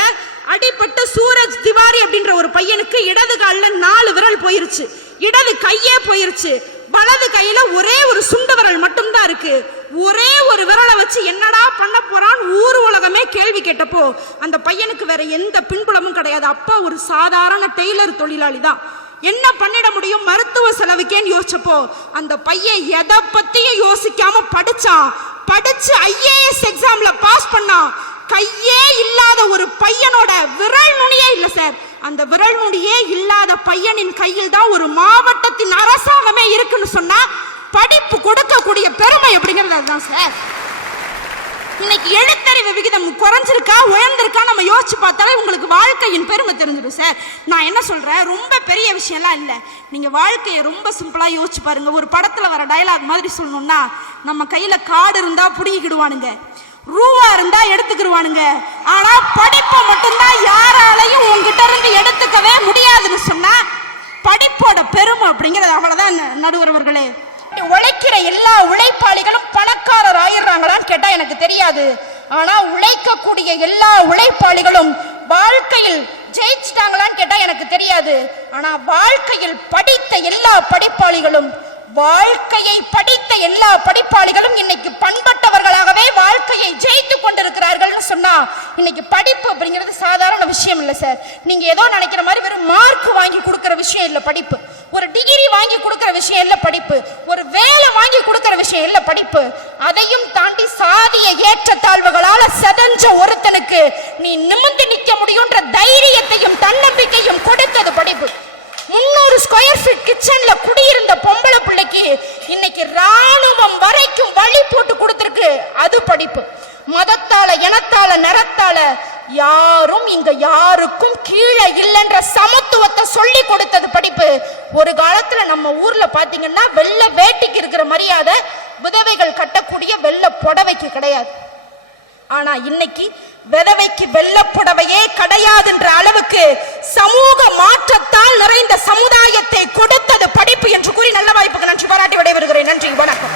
அடிபட்டு சூரஜ் திவாரி அப்படின்ற ஒரு பையனுக்கு இடது காலில் 4 விரல் போயிருச்சு, இடது கையே போயிருச்சு, வலது கையில ஒரே ஒரு சுண்டு விரல் மட்டும்தான் இருக்கு. ஒரே ஒரு விரலை வச்சு என்னடா பண்ண போறான் ஊர் உலகமே கேள்வி கேட்டப்போ அந்த பையனுக்கு வேற எந்த பின்புலமும் கிடையாது. அப்பா ஒரு சாதாரண டெய்லர் தொழிலாளி தான். என்ன பண்ணிட முடியும் மருத்துவ செலவுக்கேன்னு யோசிச்சப்போ அந்த பையன் எதை பத்தியும் யோசிக்காம படிச்சு IAS எக்ஸாம்ல பாஸ் பண்ணான். கையே இல்லாத ஒரு பையனோட விரல் நுனியே இல்ல சார், அந்த விரல் நுனியே இல்லாத பையனின் கையில் தான் ஒரு மாவட்டத்தின் அரசாங்கமே இருக்குன்னு சொன்னா படிப்பு கொடுக்கக்கூடிய பெருமை அப்படிங்கிறது அதுதான் சார். இன்னைக்கு எழுத்தறிவு விகிதம் குறைஞ்சிருக்கா உயர்ந்திருக்கா நம்ம யோசிச்சு பார்த்தாலே உங்களுக்கு வாழ்க்கையின் பெருமை தெரிஞ்சிடும் சார். நான் என்ன சொல்றேன், ரொம்ப பெரிய விஷயம்லாம் இல்லை. நீங்க வாழ்க்கையை ரொம்ப சிம்பிளா யோசிச்சு பாருங்க. ஒரு படத்துல வர டயலாக் மாதிரி சொல்லணும்னா, நம்ம கையில காடு இருந்தா புடிங்கிடுவானுங்க, ரூவா இருந்தா எடுத்துக்கிடுவானுங்க, ஆனா படிப்பை மட்டும்தான் யாராலையும் உங்ககிட்ட இருந்து எடுத்துக்கவே முடியாதுன்னு சொன்னா படிப்போட பெருமை அப்படிங்கிறது அவ்வளவுதான். நடுவர்களே, உழைக்கிற எல்லா உழைப்பாளிகளும் பணக்காரர் ஆயிடுறாங்களான்னு கேட்டா எனக்கு தெரியாது. ஆனா உழைக்கக்கூடிய எல்லா உழைப்பாளிகளும் வாழ்க்கையில் ஜெயிச்சிட்டாங்களான்னு கேட்டா எனக்கு தெரியாது. ஆனா வாழ்க்கையில் படித்த எல்லா படிப்பாளிகளும் இன்னைக்கு பண்பட்டவர்களாகவே வாழ்க்கையை ஜெயித்து கொண்டிருக்கிறார்கள் சொன்னா இன்னைக்கு படிப்பு அப்படிங்கிறது சாதாரண விஷயம் இல்லை சார். நீங்க ஏதோ நினைக்கிற மாதிரி வெறும் மார்க் வாங்கி கொடுக்கிற விஷயம் இல்லை படிப்பு, ஒரு டிகிரி வாங்கி கொடுக்கிற விஷயம் இல்லை படிப்பு, ஒரு வேலை வாங்கி கொடுக்கிற விஷயம் இல்லை படிப்பு. அதையும் தாண்டி சாதிய ஏற்றத்தாழ்வுகளால செதஞ்ச ஒருத்தனுக்கு நீ நிமிர்ந்து நிற்க முடியும்ன்ற தைரியத்தையும் தன்னம்பிக்கையும் கொடுத்தது படிப்பு. 300 ஸ்கொயர் ஃபீட் கிச்சன்ல குடியிருந்த பொம்பளை பிள்ளைக்கு இன்னைக்கு ராணுவம் வரைக்கும் வழி போட்டு கொடுத்திருக்கு, அது படிப்பு. மதத்தால இனத்தால நிறத்தால யாரும் இங்க யாருக்கும் கீழே இல்லைன்ற சமத்துவத்தை சொல்லி கொடுத்தது படிப்பு. ஒரு காலத்துல நம்ம ஊர்ல பாத்தீங்கன்னா வெள்ளை வேட்டிக்கு இருக்கிற மரியாதை விதவைகள் கட்டக்கூடிய வெள்ளை புடவைக்கு கிடையாது. ஆனா இன்னைக்கு விதவைக்கு வெள்ளப்புடவையே கிடையாதுன்ற அளவுக்கு சமூக மாற்றத்தால் நிறைந்த சமுதாயத்தை கொடுத்தது படிப்பு என்று கூறி நல்ல வாய்ப்புக்கு நன்றி பாராட்டி விடைபெறுகிறேன். நன்றி, வணக்கம்.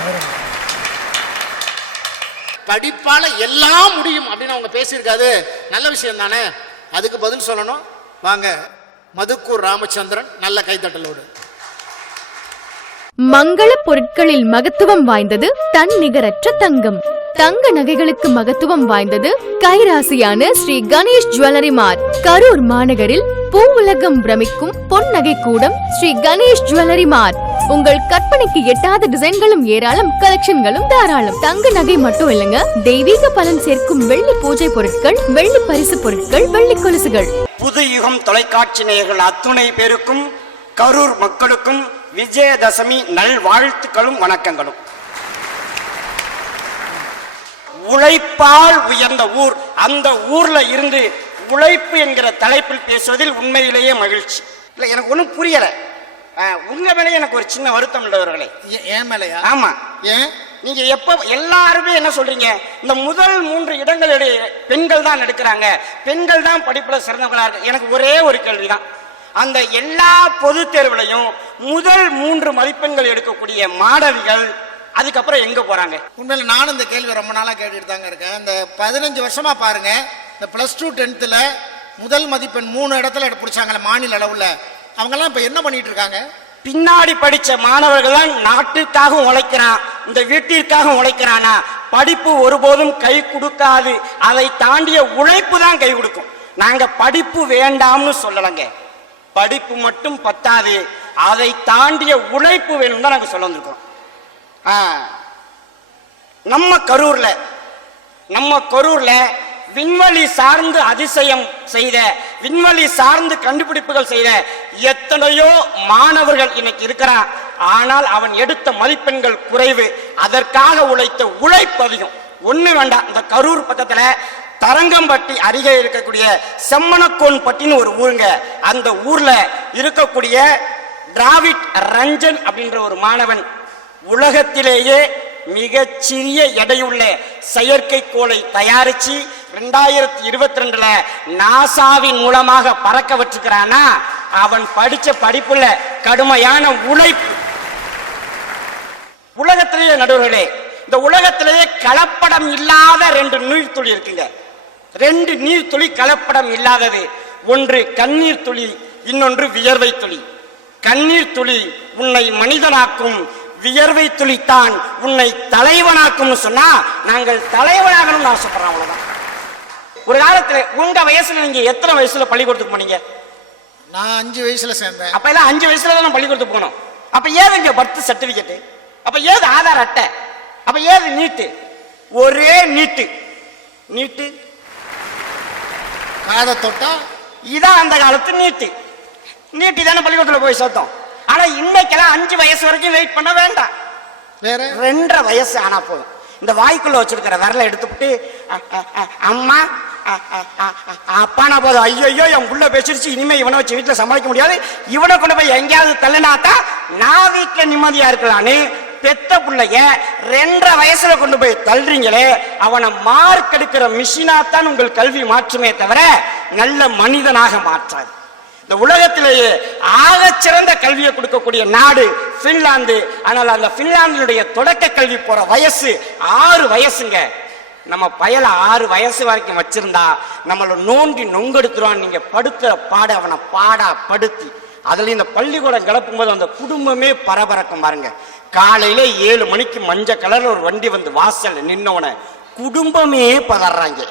படிப்பால எல்லாம் முடியும் அப்படின்னு அவங்க பேசியிருக்காது, நல்ல விஷயம் தானே. அதுக்கு பதில் சொல்லணும். வாங்க, மதுக்கூர் ராமச்சந்திரன் நல்ல கைத்தட்டலோடு. மங்கள பொருட்களில் மகத்துவம் வாய்ந்தது தன் நிகரற்ற தங்கம். தங்க நகைகளுக்கு மகத்துவம் வாய்ந்தது கைராசியான ஸ்ரீ கணேஷ் ஜுவல்லரி மார்ட். கரூர் மாநகரில் பூ உலகம் பிரமிக்கும் பொன் நகை கூடம் ஸ்ரீ கணேஷ் ஜுவல்லரி மார்ட். உங்கள் கற்பனைக்கு எட்டாத டிசைன்களும் ஏராளம், கலெக்ஷன்களும் தாராளம். தங்க நகை மட்டும் இல்லங்க, தெய்வீக பலன் சேர்க்கும் வெள்ளி பூஜை பொருட்கள், வெள்ளி பரிசு பொருட்கள், வெள்ளி கொலுசுகள். புது யுகம் தொலைக்காட்சி நேயர்கள் அத்துணை பேருக்கும் கரூர் மக்களுக்கும் விஜயதசமி நல்வாழ்த்துக்களும் வணக்கங்களும். உழைப்பால் உயர்ந்த ஊர், அந்த ஊர்ல இருந்து உழைப்பு என்கிற தலைப்பில் பேசுவதில் உண்மையிலேயே மகிழ்ச்சி. இல்லை, எனக்கு ஒன்றும் புரியல. உங்க மேலே எனக்கு ஒரு சின்ன வருத்தம் உள்ளவர்களே. ஏன் மேலையா? ஆமா. ஏன்? நீங்க எப்ப எல்லாருமே என்ன சொல்றீங்க, இந்த முதல் 3 இடங்களுடைய பெண்கள் தான் எடுக்கிறாங்க, பெண்கள் தான் படிப்புல சிறந்தவங்களா இருக்கு. எனக்கு ஒரே ஒரு கேள்விதான், அந்த எல்லா பொது தேர்வுலையும் முதல் 3 மதிப்பெண்கள் எடுக்கக்கூடிய மாணவிகள் அதுக்கப்புறம் எங்க போறாங்க? உண்மையில நானும் இந்த கேள்வி ரொம்ப நாளா கேட்டுட்டு தாங்க இருக்கேன். இந்த 15 வருஷமா பாருங்க, இந்த +2 10th முதல் மதிப்பெண் 3 இடத்துல பிடிச்சாங்களே மாநில அளவுல, அவங்க எல்லாம் இப்ப என்ன பண்ணிட்டு இருக்காங்க? பின்னாடி படிச்ச மாணவர்கள் தான் நாட்டுக்காக உழைக்கிறான், இந்த வீட்டிற்காக உழைக்கிறானா? படிப்பு ஒருபோதும் கை கொடுக்காது, அதை தாண்டிய உழைப்பு தான் கை கொடுக்கும். நாங்க படிப்பு வேண்டாம்னு சொல்லலங்க, படிப்பு மட்டும் பத்தாது, அதை தாண்டிய உழைப்பு வேணும் தான் நாங்க சொல்ல வந்திருக்கோம். நம்ம கரூர்ல விண்வெளி சார்ந்து அதிசயம் செய்த, விண்வெளி சார்ந்து கண்டுபிடிப்புகள் செய்த எத்தனையோ மாணவர்கள் இன்னைக்கு இருக்கிறான். ஆனால் அவன் எடுத்த மதிப்பெண்கள் குறைவு, அதற்காக உழைத்த உழைப்பு அதிகம். ஒண்ணு வேண்டாம், இந்த கரூர் பக்கத்துல தரங்கம்பட்டி அருகே இருக்கக்கூடிய செம்மனக்கோன் பட்டின்னு ஒரு ஊருங்க. அந்த ஊர்ல இருக்கக்கூடிய டிராவிட் ரஞ்சன் அப்படின்ற ஒரு மாணவன் உலகத்திலேயே மிகச்சிறிய எடையுள்ள செயற்கைக்கோளை தயாரிச்சு 2022 நாசாவின் மூலமாக பறக்க வச்சிருக்கிறானா? அவன் படிச்ச படிப்புல கடுமையான உழைப்பு. உலகத்திலேயே நடுவர்களே, இந்த உலகத்திலேயே கலப்படம் இல்லாத 2 நீர்த்துளி இருக்குங்க. 2 நீர்த்துளி கலப்படம் இல்லாதது. ஒன்று கண்ணீர் துளி, இன்னொன்று வியர்வை துளி. கண்ணீர் துளி உன்னை மனிதனாக்கும், வியர்வை துளித்தான் உன்னை தலைவனாக்கும் சொன்னா நாங்கள் தலைவனாகணும்னு ஆசைப்படுறோம். அவ்வளவுதான். ஒரு காலத்துல உங்க வயசுல நீங்க எத்தனை வயசுல பள்ளிக்கூடத்துக்கு போனீங்க? நான் 5 வயசுல சேர்ந்தேன். அப்ப எல்லாம் 5 வயசுல தான் பள்ளிக்கூடத்துக்கு போனோம். அப்ப ஏது இங்க பர்த் சர்டிபிகேட், அப்ப ஏது ஆதார் அட்டை, அப்ப ஏது நீட்டு? ஒரே நீட்டு காதை தொட்டா இதான் அந்த காலத்து நீட்டு தானே பள்ளிக்கூடத்துல போய் சேர்த்தோம். ஆனா இன்னைக்கெல்லாம் 5 வயசு வரைக்கும் வெயிட் பண்ண வேண்டாம், வேற 2.5 வயசு ஆனா போதும். இந்த வாய்க்குள்ள வச்சிருக்கிற விரலை எடுத்துட்டு அம்மா அப்பானா போதும், ஐயோ என் புள்ள பேசிருச்சு, இனிமே இவனை வச்சு வீட்டுல சமாளிக்க முடியாது, இவனை கொண்டு போய் எங்கேயாவது தள்ளினாத்தான் நான் வீட்டுல நிம்மதியா இருக்கலான்னு பெத்த பிள்ளைய 2.5 வயசுல கொண்டு போய் தள்ளுறீங்களே, அவனை மார்க் எடுக்கிற மிஷினாத்தான் உங்கள் கல்வி மாற்றுமே தவிர நல்ல மனிதனாக மாற்றாது. இந்த உலகத்திலேயே ஆக சிறந்த கல்வியை கொடுக்கக்கூடிய நாடு பின்லாந்து. ஆனால் அந்த பின்லாந்தினுடைய தொடக்க கல்வி போற வயசு 6 வயசுங்க. நம்ம பயல 6 வயசு வரைக்கும் வச்சிருந்தா நம்மள நோண்டி நொங்கெடுத்துருவான். நீங்க படுத்துற பாடு அவனை பாடா படுத்தி, அதுல இந்த பள்ளிக்கூடம் கிளப்பும் போது அந்த குடும்பமே பரபரக்கம் பாருங்க. காலையில 7 மணிக்கு மஞ்சள் கலர்ல ஒரு வண்டி வந்து வாசல் நின்னவன குடும்பமே பதறாங்க.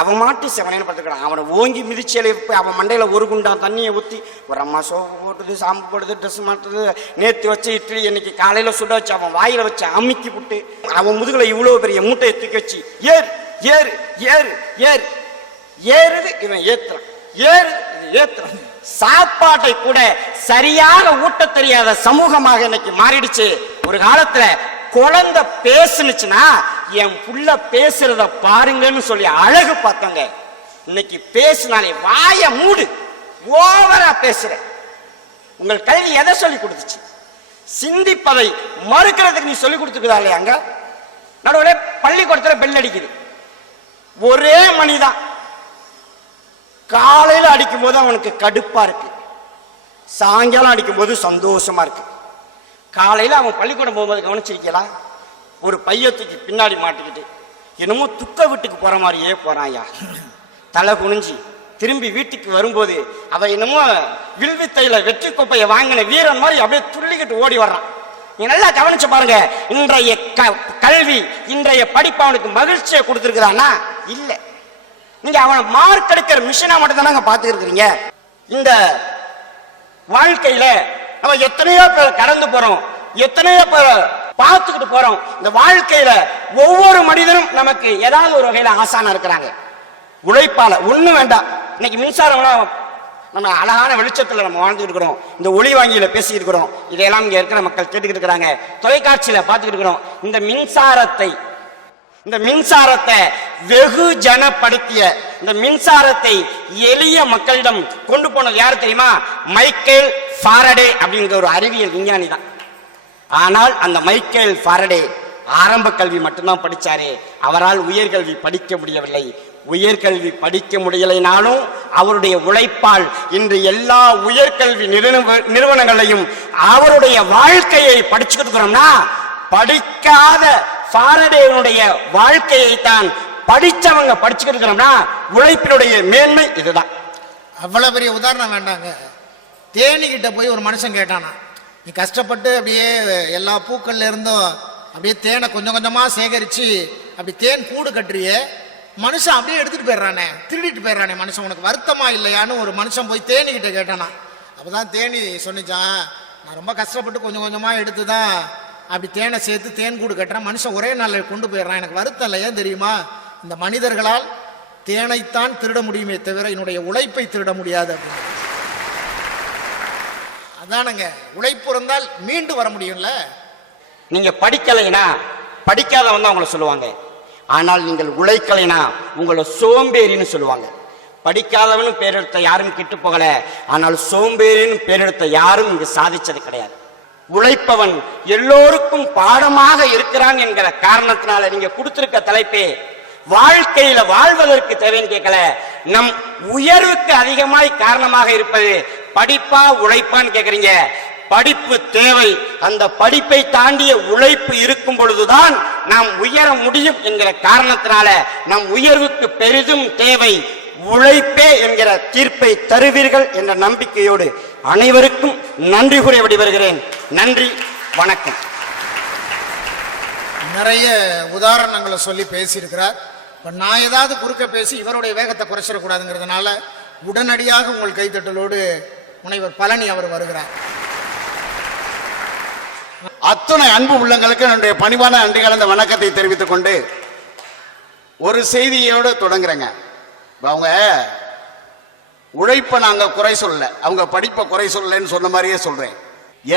அவன் மாட்டு செவனைன்னு பார்த்துக்கிறான். அவனை ஓங்கி மிதிச்சேலை போய் அவன் மண்டையில ஒரு குண்டா தண்ணியை ஊற்றி, ஒரு அம்மா சோப்பு போட்டுது, சாம்பு போடுது, ட்ரெஸ் மாட்டுது, நேற்று வச்ச இட்லி இன்னைக்கு காலையில சுட வச்சு அவன் வாயில வச்சு அமுக்கி விட்டு அவன் முதுகுல இவ்வளவு பெரிய மூட்டையை தூக்கி வச்சு ஏறு ஏறு ஏறு ஏறு ஏறுது, இவன் ஏத்துறான். சாப்பாட்டை கூட சரியாக ஊட்ட தெரியாத சமூகமாக இன்னைக்கு மாறிடுச்சு. ஒரு காலத்துல குழந்தை பேசுனுச்சுன்னா என் புள்ள பேசுறத பாருங்கன்னு சொல்லி அழகு பார்த்தாங்க. இன்னைக்கு பேசினாலே வாய மூடு, ஓவரா பேசுற. உங்கள் கல்வி எதை சொல்லி கொடுத்துச்சு? சிந்திப்பதை மறுக்கிறதுக்கு நீ சொல்லி கொடுத்துருக்குதா இல்லையாங்க? நடுவில் பள்ளிக்கூடத்துல பெல் அடிக்குது, ஒரே மணிதான். காலையில அடிக்கும் போது அவனுக்கு கடுப்பா இருக்கு, சாயங்காலம் அடிக்கும் போது சந்தோஷமா இருக்கு. காலையில அவன் பள்ளிக்கூடம் போகும்போது கவனிச்சிருக்கலாம், ஒரு பையத்துக்கு பின்னாடி மாட்டிக்கிட்டு என்னமோ துக்க வீட்டுக்கு போற மாதிரியே போறான்யா. தலை குனிஞ்சி திரும்பி வீட்டுக்கு வரும்போது அவன் என்னமோ வில்வித்தையில வெற்றி கோப்பையை வாங்கின வீரன் மாதிரி அப்படியே துள்ளிக்கிட்டு ஓடி வர்றான். நீங்க நல்லா கவனிச்சு பாருங்க. இன்றைய கல்வி, இன்றைய படிப்பு அவனுக்கு மகிழ்ச்சியை கொடுத்துருக்குறானா? இல்ல. நீங்க அவனை மார்க் எடுக்கிற மிஷினா மட்டும் தானே பார்த்து இருக்கிறீங்க. இந்த வாழ்க்கையில நம்ம எத்தனையோ பேர் கடந்து போறோம், எத்தனையோ பேர் பார்த்துக்கிட்டு போறோம். இந்த வாழ்க்கையில ஒவ்வொரு மனிதனும் நமக்கு ஏதாவது ஒரு வகையில ஆசானா இருக்கிறாங்க. உழைப்பால ஒண்ணு வேண்டாம். இன்னைக்கு மின்சாரம்லாம் நம்ம அழகான வெளிச்சத்துல நம்ம வாழ்ந்துட்டு இருக்கிறோம். இந்த ஒளி வாங்கியில பேசிட்டு இருக்கிறோம். இதையெல்லாம் இங்க இருக்கிற மக்கள் கேட்டுக்கிட்டு இருக்கிறாங்க, தொலைக்காட்சியில பார்த்துக்கிட்டு இருக்கிறோம். இந்த மின்சாரத்தை வெகு ஜனப்படுத்திய, இந்த மின்சாரத்தை எளிய மக்களிடம் கொண்டு போனது யாரு தெரியுமா? மைக்கேல் ஃபாரடே அப்படிங்கிற ஒரு அறிவியல் விஞ்ஞானி தான். ஆனால் அந்த மைக்கேல் ஃபாரடே ஆரம்ப கல்வி மட்டும்தான் படிச்சாரு. அவரால் உயர்கல்வி படிக்க முடியவில்லை. உயர்கல்வி படிக்க முடியலைனாலும் அவருடைய உழைப்பால் இன்று எல்லா உயர்கல்வி நிறுவனங்களையும் அவருடைய வாழ்க்கையை படிச்சுக்கிட்டு இருக்கிறோம்னா, படிக்காத ஃபாரடேனுடைய வாழ்க்கையை தான் படிச்சவங்க படிச்சுக்கிட்டு இருக்கிறோம்னா உழைப்பினுடைய மேன்மை இதுதான். அவ்வளவு பெரிய உதாரணம் வேண்டாங்க. தேனிக்கிட்ட போய் ஒரு மனுஷன் கேட்டானா, நீ கஷ்டப்பட்டு அப்படியே எல்லா பூக்கள்ல இருந்தும் அப்படியே தேனை கொஞ்சம் கொஞ்சமா சேகரிச்சு அப்படி தேன் கூடு கட்டுறியே, மனுஷன் அப்படியே எடுத்துட்டு போயிடுறானே, திருடிட்டு போயிடுறானே, மனுஷன் உனக்கு வருத்தமா இல்லையான்னு ஒரு மனுஷன் போய் தேனிக்கிட்ட கேட்டானா. அப்பதான் தேனி சொன்னிச்சான், நான் ரொம்ப கஷ்டப்பட்டு கொஞ்சம் கொஞ்சமா எடுத்துதான் அப்படி தேனை சேர்த்து தேன் கூடு கட்டுறேன், மனுஷன் ஒரே நாளில் கொண்டு போயிடுறான், எனக்கு வருத்தம் இல்லை. ஏன் தெரியுமா? இந்த மனிதர்களால் தேனைத்தான் திருட முடியுமே தவிர என்னுடைய உழைப்பை திருட முடியாது அப்படின்னு. அதானுங்க, உழைப்பு இருந்தால் மீண்டு வர முடியும்ல. நீங்க படிக்கலைனா படிக்காதவன் தான் உங்களை சொல்லுவாங்க. ஆனால் நீங்கள் உழைக்கலைனா உங்களை சோம்பேறின்னு சொல்லுவாங்க. படிக்காதவனும் பேரெடுத்த யாரும் கிட்டு போகல, ஆனால் சோம்பேறின்னு பேரெடுத்த யாரும் இங்கு சாதிச்சது கிடையாது. உழைப்பவன் எல்லோருக்கும் பாடமாக இருக்கிறான் என்கிற காரணத்தினால நீங்க கொடுத்திருக்க தலைப்பே வாழ்க்கையில வாழ்வதற்கு தேவைன்னு கேட்கல, நம் உயர்வுக்கு அதிகமாய் காரணமாக இருப்பது படிப்பா உழைப்பான்னு கேட்கறீங்க. படிப்பு தேவை. அந்த படிப்பை தாண்டிய உழைப்பு இருக்கும் பொழுதுதான் நாம் உயர முடியும் என்கிற காரணத்தினால நம் உயர்வுக்கு பெரிதும் தேவை உழைப்பே என்கிற தீர்ப்பை தருவீர்கள் என்ற நம்பிக்கையோடு அனைவருக்கும் நன்றி கூறி விடைபெறுகிறேன். நன்றி, வணக்கம். நிறைய உதாரணங்களை சொல்லி பேசியிருக்கிறார். இப்போ நான் ஏதாவது குறுக்க பேசி இவருடைய வேகத்தை குறைச்சிடக்கூடாதுங்கிறதுனால உடனடியாக உங்கள் கைத்தட்டலோடு முனைவர் பழனி அவர் வருகிறார். அத்தனை அன்பு உள்ளங்களுக்கு என்னுடைய பணிவான நன்றி கலந்த வணக்கத்தை தெரிவித்துக் கொண்டு ஒரு செய்தியோடு தொடங்குறேங்க. அவங்க உழைப்பை நாங்க குறை சொல்லல, அவங்க படிப்பை குறை சொல்லலன்னு சொன்ன மாதிரியே சொல்றேன்.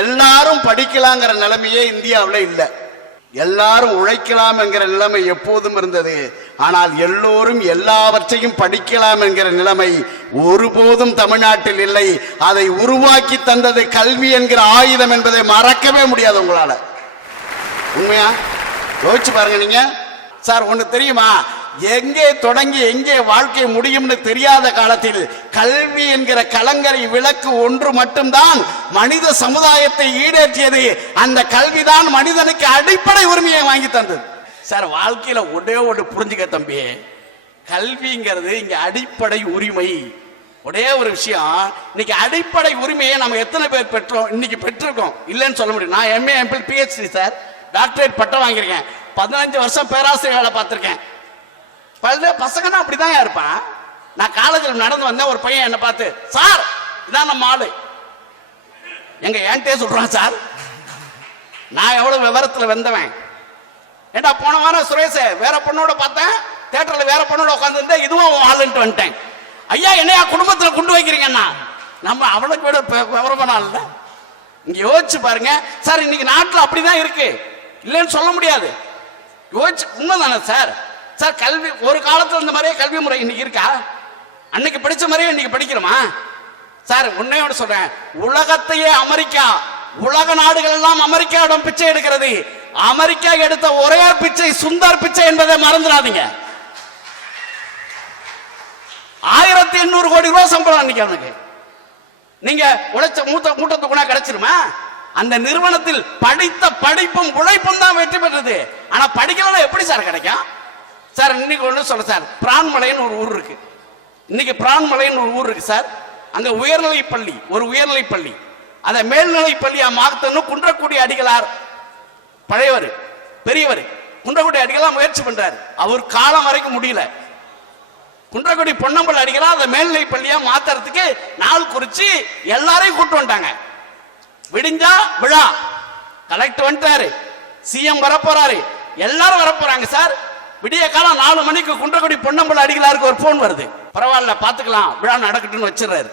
எல்லாரும் படிக்கலாங்கிற நிலைமையே இந்தியாவில் இல்லை. எல்லாரும் உழைக்கலாம் என்கிற நிலைமை எப்போதும் இருந்தது. ஆனால் எல்லோரும் எல்லாவற்றையும் படிக்கலாம் என்கிற நிலைமை ஒருபோதும் தமிழ்நாட்டில் இல்லை. அதை உருவாக்கி தந்தது கல்வி என்கிற ஆயுதம் என்பதை மறக்கவே முடியாது உங்களால. உண்மையா யோசிச்சு பாருங்க. நீங்க சார் ஒண்ணு தெரியுமா, எங்கே தொடங்கி எங்கே வாழ்க்கை முடியும்னு தெரியாத காலத்தில் கல்வி என்கிற கலங்கரை விளக்கு ஒன்று மட்டும்தான் மனித சமுதாயத்தை ஈடேற்றியது. அந்த கல்விதான் மனிதனுக்கு அடிப்படை உரிமையை வாங்கி தந்தது. சார் வாழ்க்கையில ஒரே ஒன்று புரிஞ்சுக்க தம்பி, கல்விங்கிறது இங்க அடிப்படை உரிமை. ஒரே ஒரு விஷயம், இன்னைக்கு அடிப்படை உரிமையை நம்ம எத்தனை பேர் பெற்றோம்? இன்னைக்கு பெற்றிருக்கோம், இல்லைன்னு சொல்ல முடியும். நான் MA MPhil PhD sir doctorate பட்டம் வாங்கியிருக்கேன். 15 வருஷம் பேராசிரியர் வேலை பார்த்திருக்கேன். பசங்கன்னா அப்படிதான் இருப்பான். நான் காலேஜில் நடந்து வந்தேன், ஒரு பையன் என்ன பார்த்து, சார் இதான் நம்ம ஆளு, எங்க என்கிட்டே சொல்றான் சார், நான் எவ்வளவு விவரத்துல வந்தவன். ஏண்டா போன வாரம் சுரேஷ் வேற பொண்ணோட பார்த்தேன், தியேட்டர்ல வேற பொண்ணோட உட்காந்து இதுவும் ஆளுன்ட்டு வந்துட்டேன். ஐயா என்னையா குடும்பத்துல கொண்டு வைக்கிறீங்கன்னா, நம்ம அவளுக்கு விட விவரமான இல்ல. இங்க யோசிச்சு பாருங்க சார், இன்னைக்கு நாட்டில் அப்படிதான் இருக்கு, இல்லைன்னு சொல்ல முடியாது. யோசிச்சு உண்மைதானே சார்? சார் கல்வி ஒரு காலத்துல இந்த மாதிரியே கல்வி முறை இன்னைக்கு இருக்கா? அன்னைக்கு படிச்ச மாதிரியே இன்னைக்கு படிக்கிறோமா சார்? உன்னையோட சொல்றேன், உலகத்தையே அமெரிக்கா, உலக நாடுகள் எல்லாம் அமெரிக்காவிடம் பிச்சை எடுக்கிறது. அமெரிக்கா எடுத்த ஒரே பிச்சை சுந்தர் பிச்சை என்பதை மறந்துடாதீங்க. 1800 கோடி ரூபாய் சம்பளம் அன்னைக்கு அவனுக்கு. நீங்க உழைச்ச மூட்டத்துக்குனா கிடைச்சிருமா? அந்த நிறுவனத்தில் படித்த படிப்பும் உழைப்பும் தான் வெற்றி பெற்றது. ஆனா படிக்கலாம் எப்படி சார் கிடைக்கும் சார்? இன்னைக்கு ஒண்ணு சொல்ல சார், பிரான்மலைன்னு ஒரு ஊர் இருக்கு. இன்னைக்கு பிரான்மலைன்னு ஒரு ஊர் இருக்கு சார். அங்க உயர்நிலை பள்ளி, ஒரு உயர்நிலை பள்ளி, அதை மேல்நிலை பள்ளியா மாத்தணும் குன்றக்குடி அடிகளார், பழையவர் பெரியவர் குன்றக்குடி அடிகளார் முயற்சி பண்றாரு. அவர் காலம் வரைக்கும் முடியல. குன்றக்குடி பொன்னம்பல் அடிகளார் அதை மேல்நிலை பள்ளியா மாத்துறதுக்கு நாள் குறிச்சு எல்லாரையும் கூட்டு வந்துட்டாங்க. விடிஞ்சா விழா, கலெக்டர் வந்துட்டாரு, சிஎம் வரப்போறாரு, எல்லாரும் வரப்போறாங்க சார். விடிய காலம் 4 மணிக்கு குன்றக்குடி பொன்னம்பல அடிகளாருக்கு ஒரு போன் வருது. பரவாயில்ல பாத்துக்கலாம் விழா நடக்கட்டும்னு வச்சிடறாரு.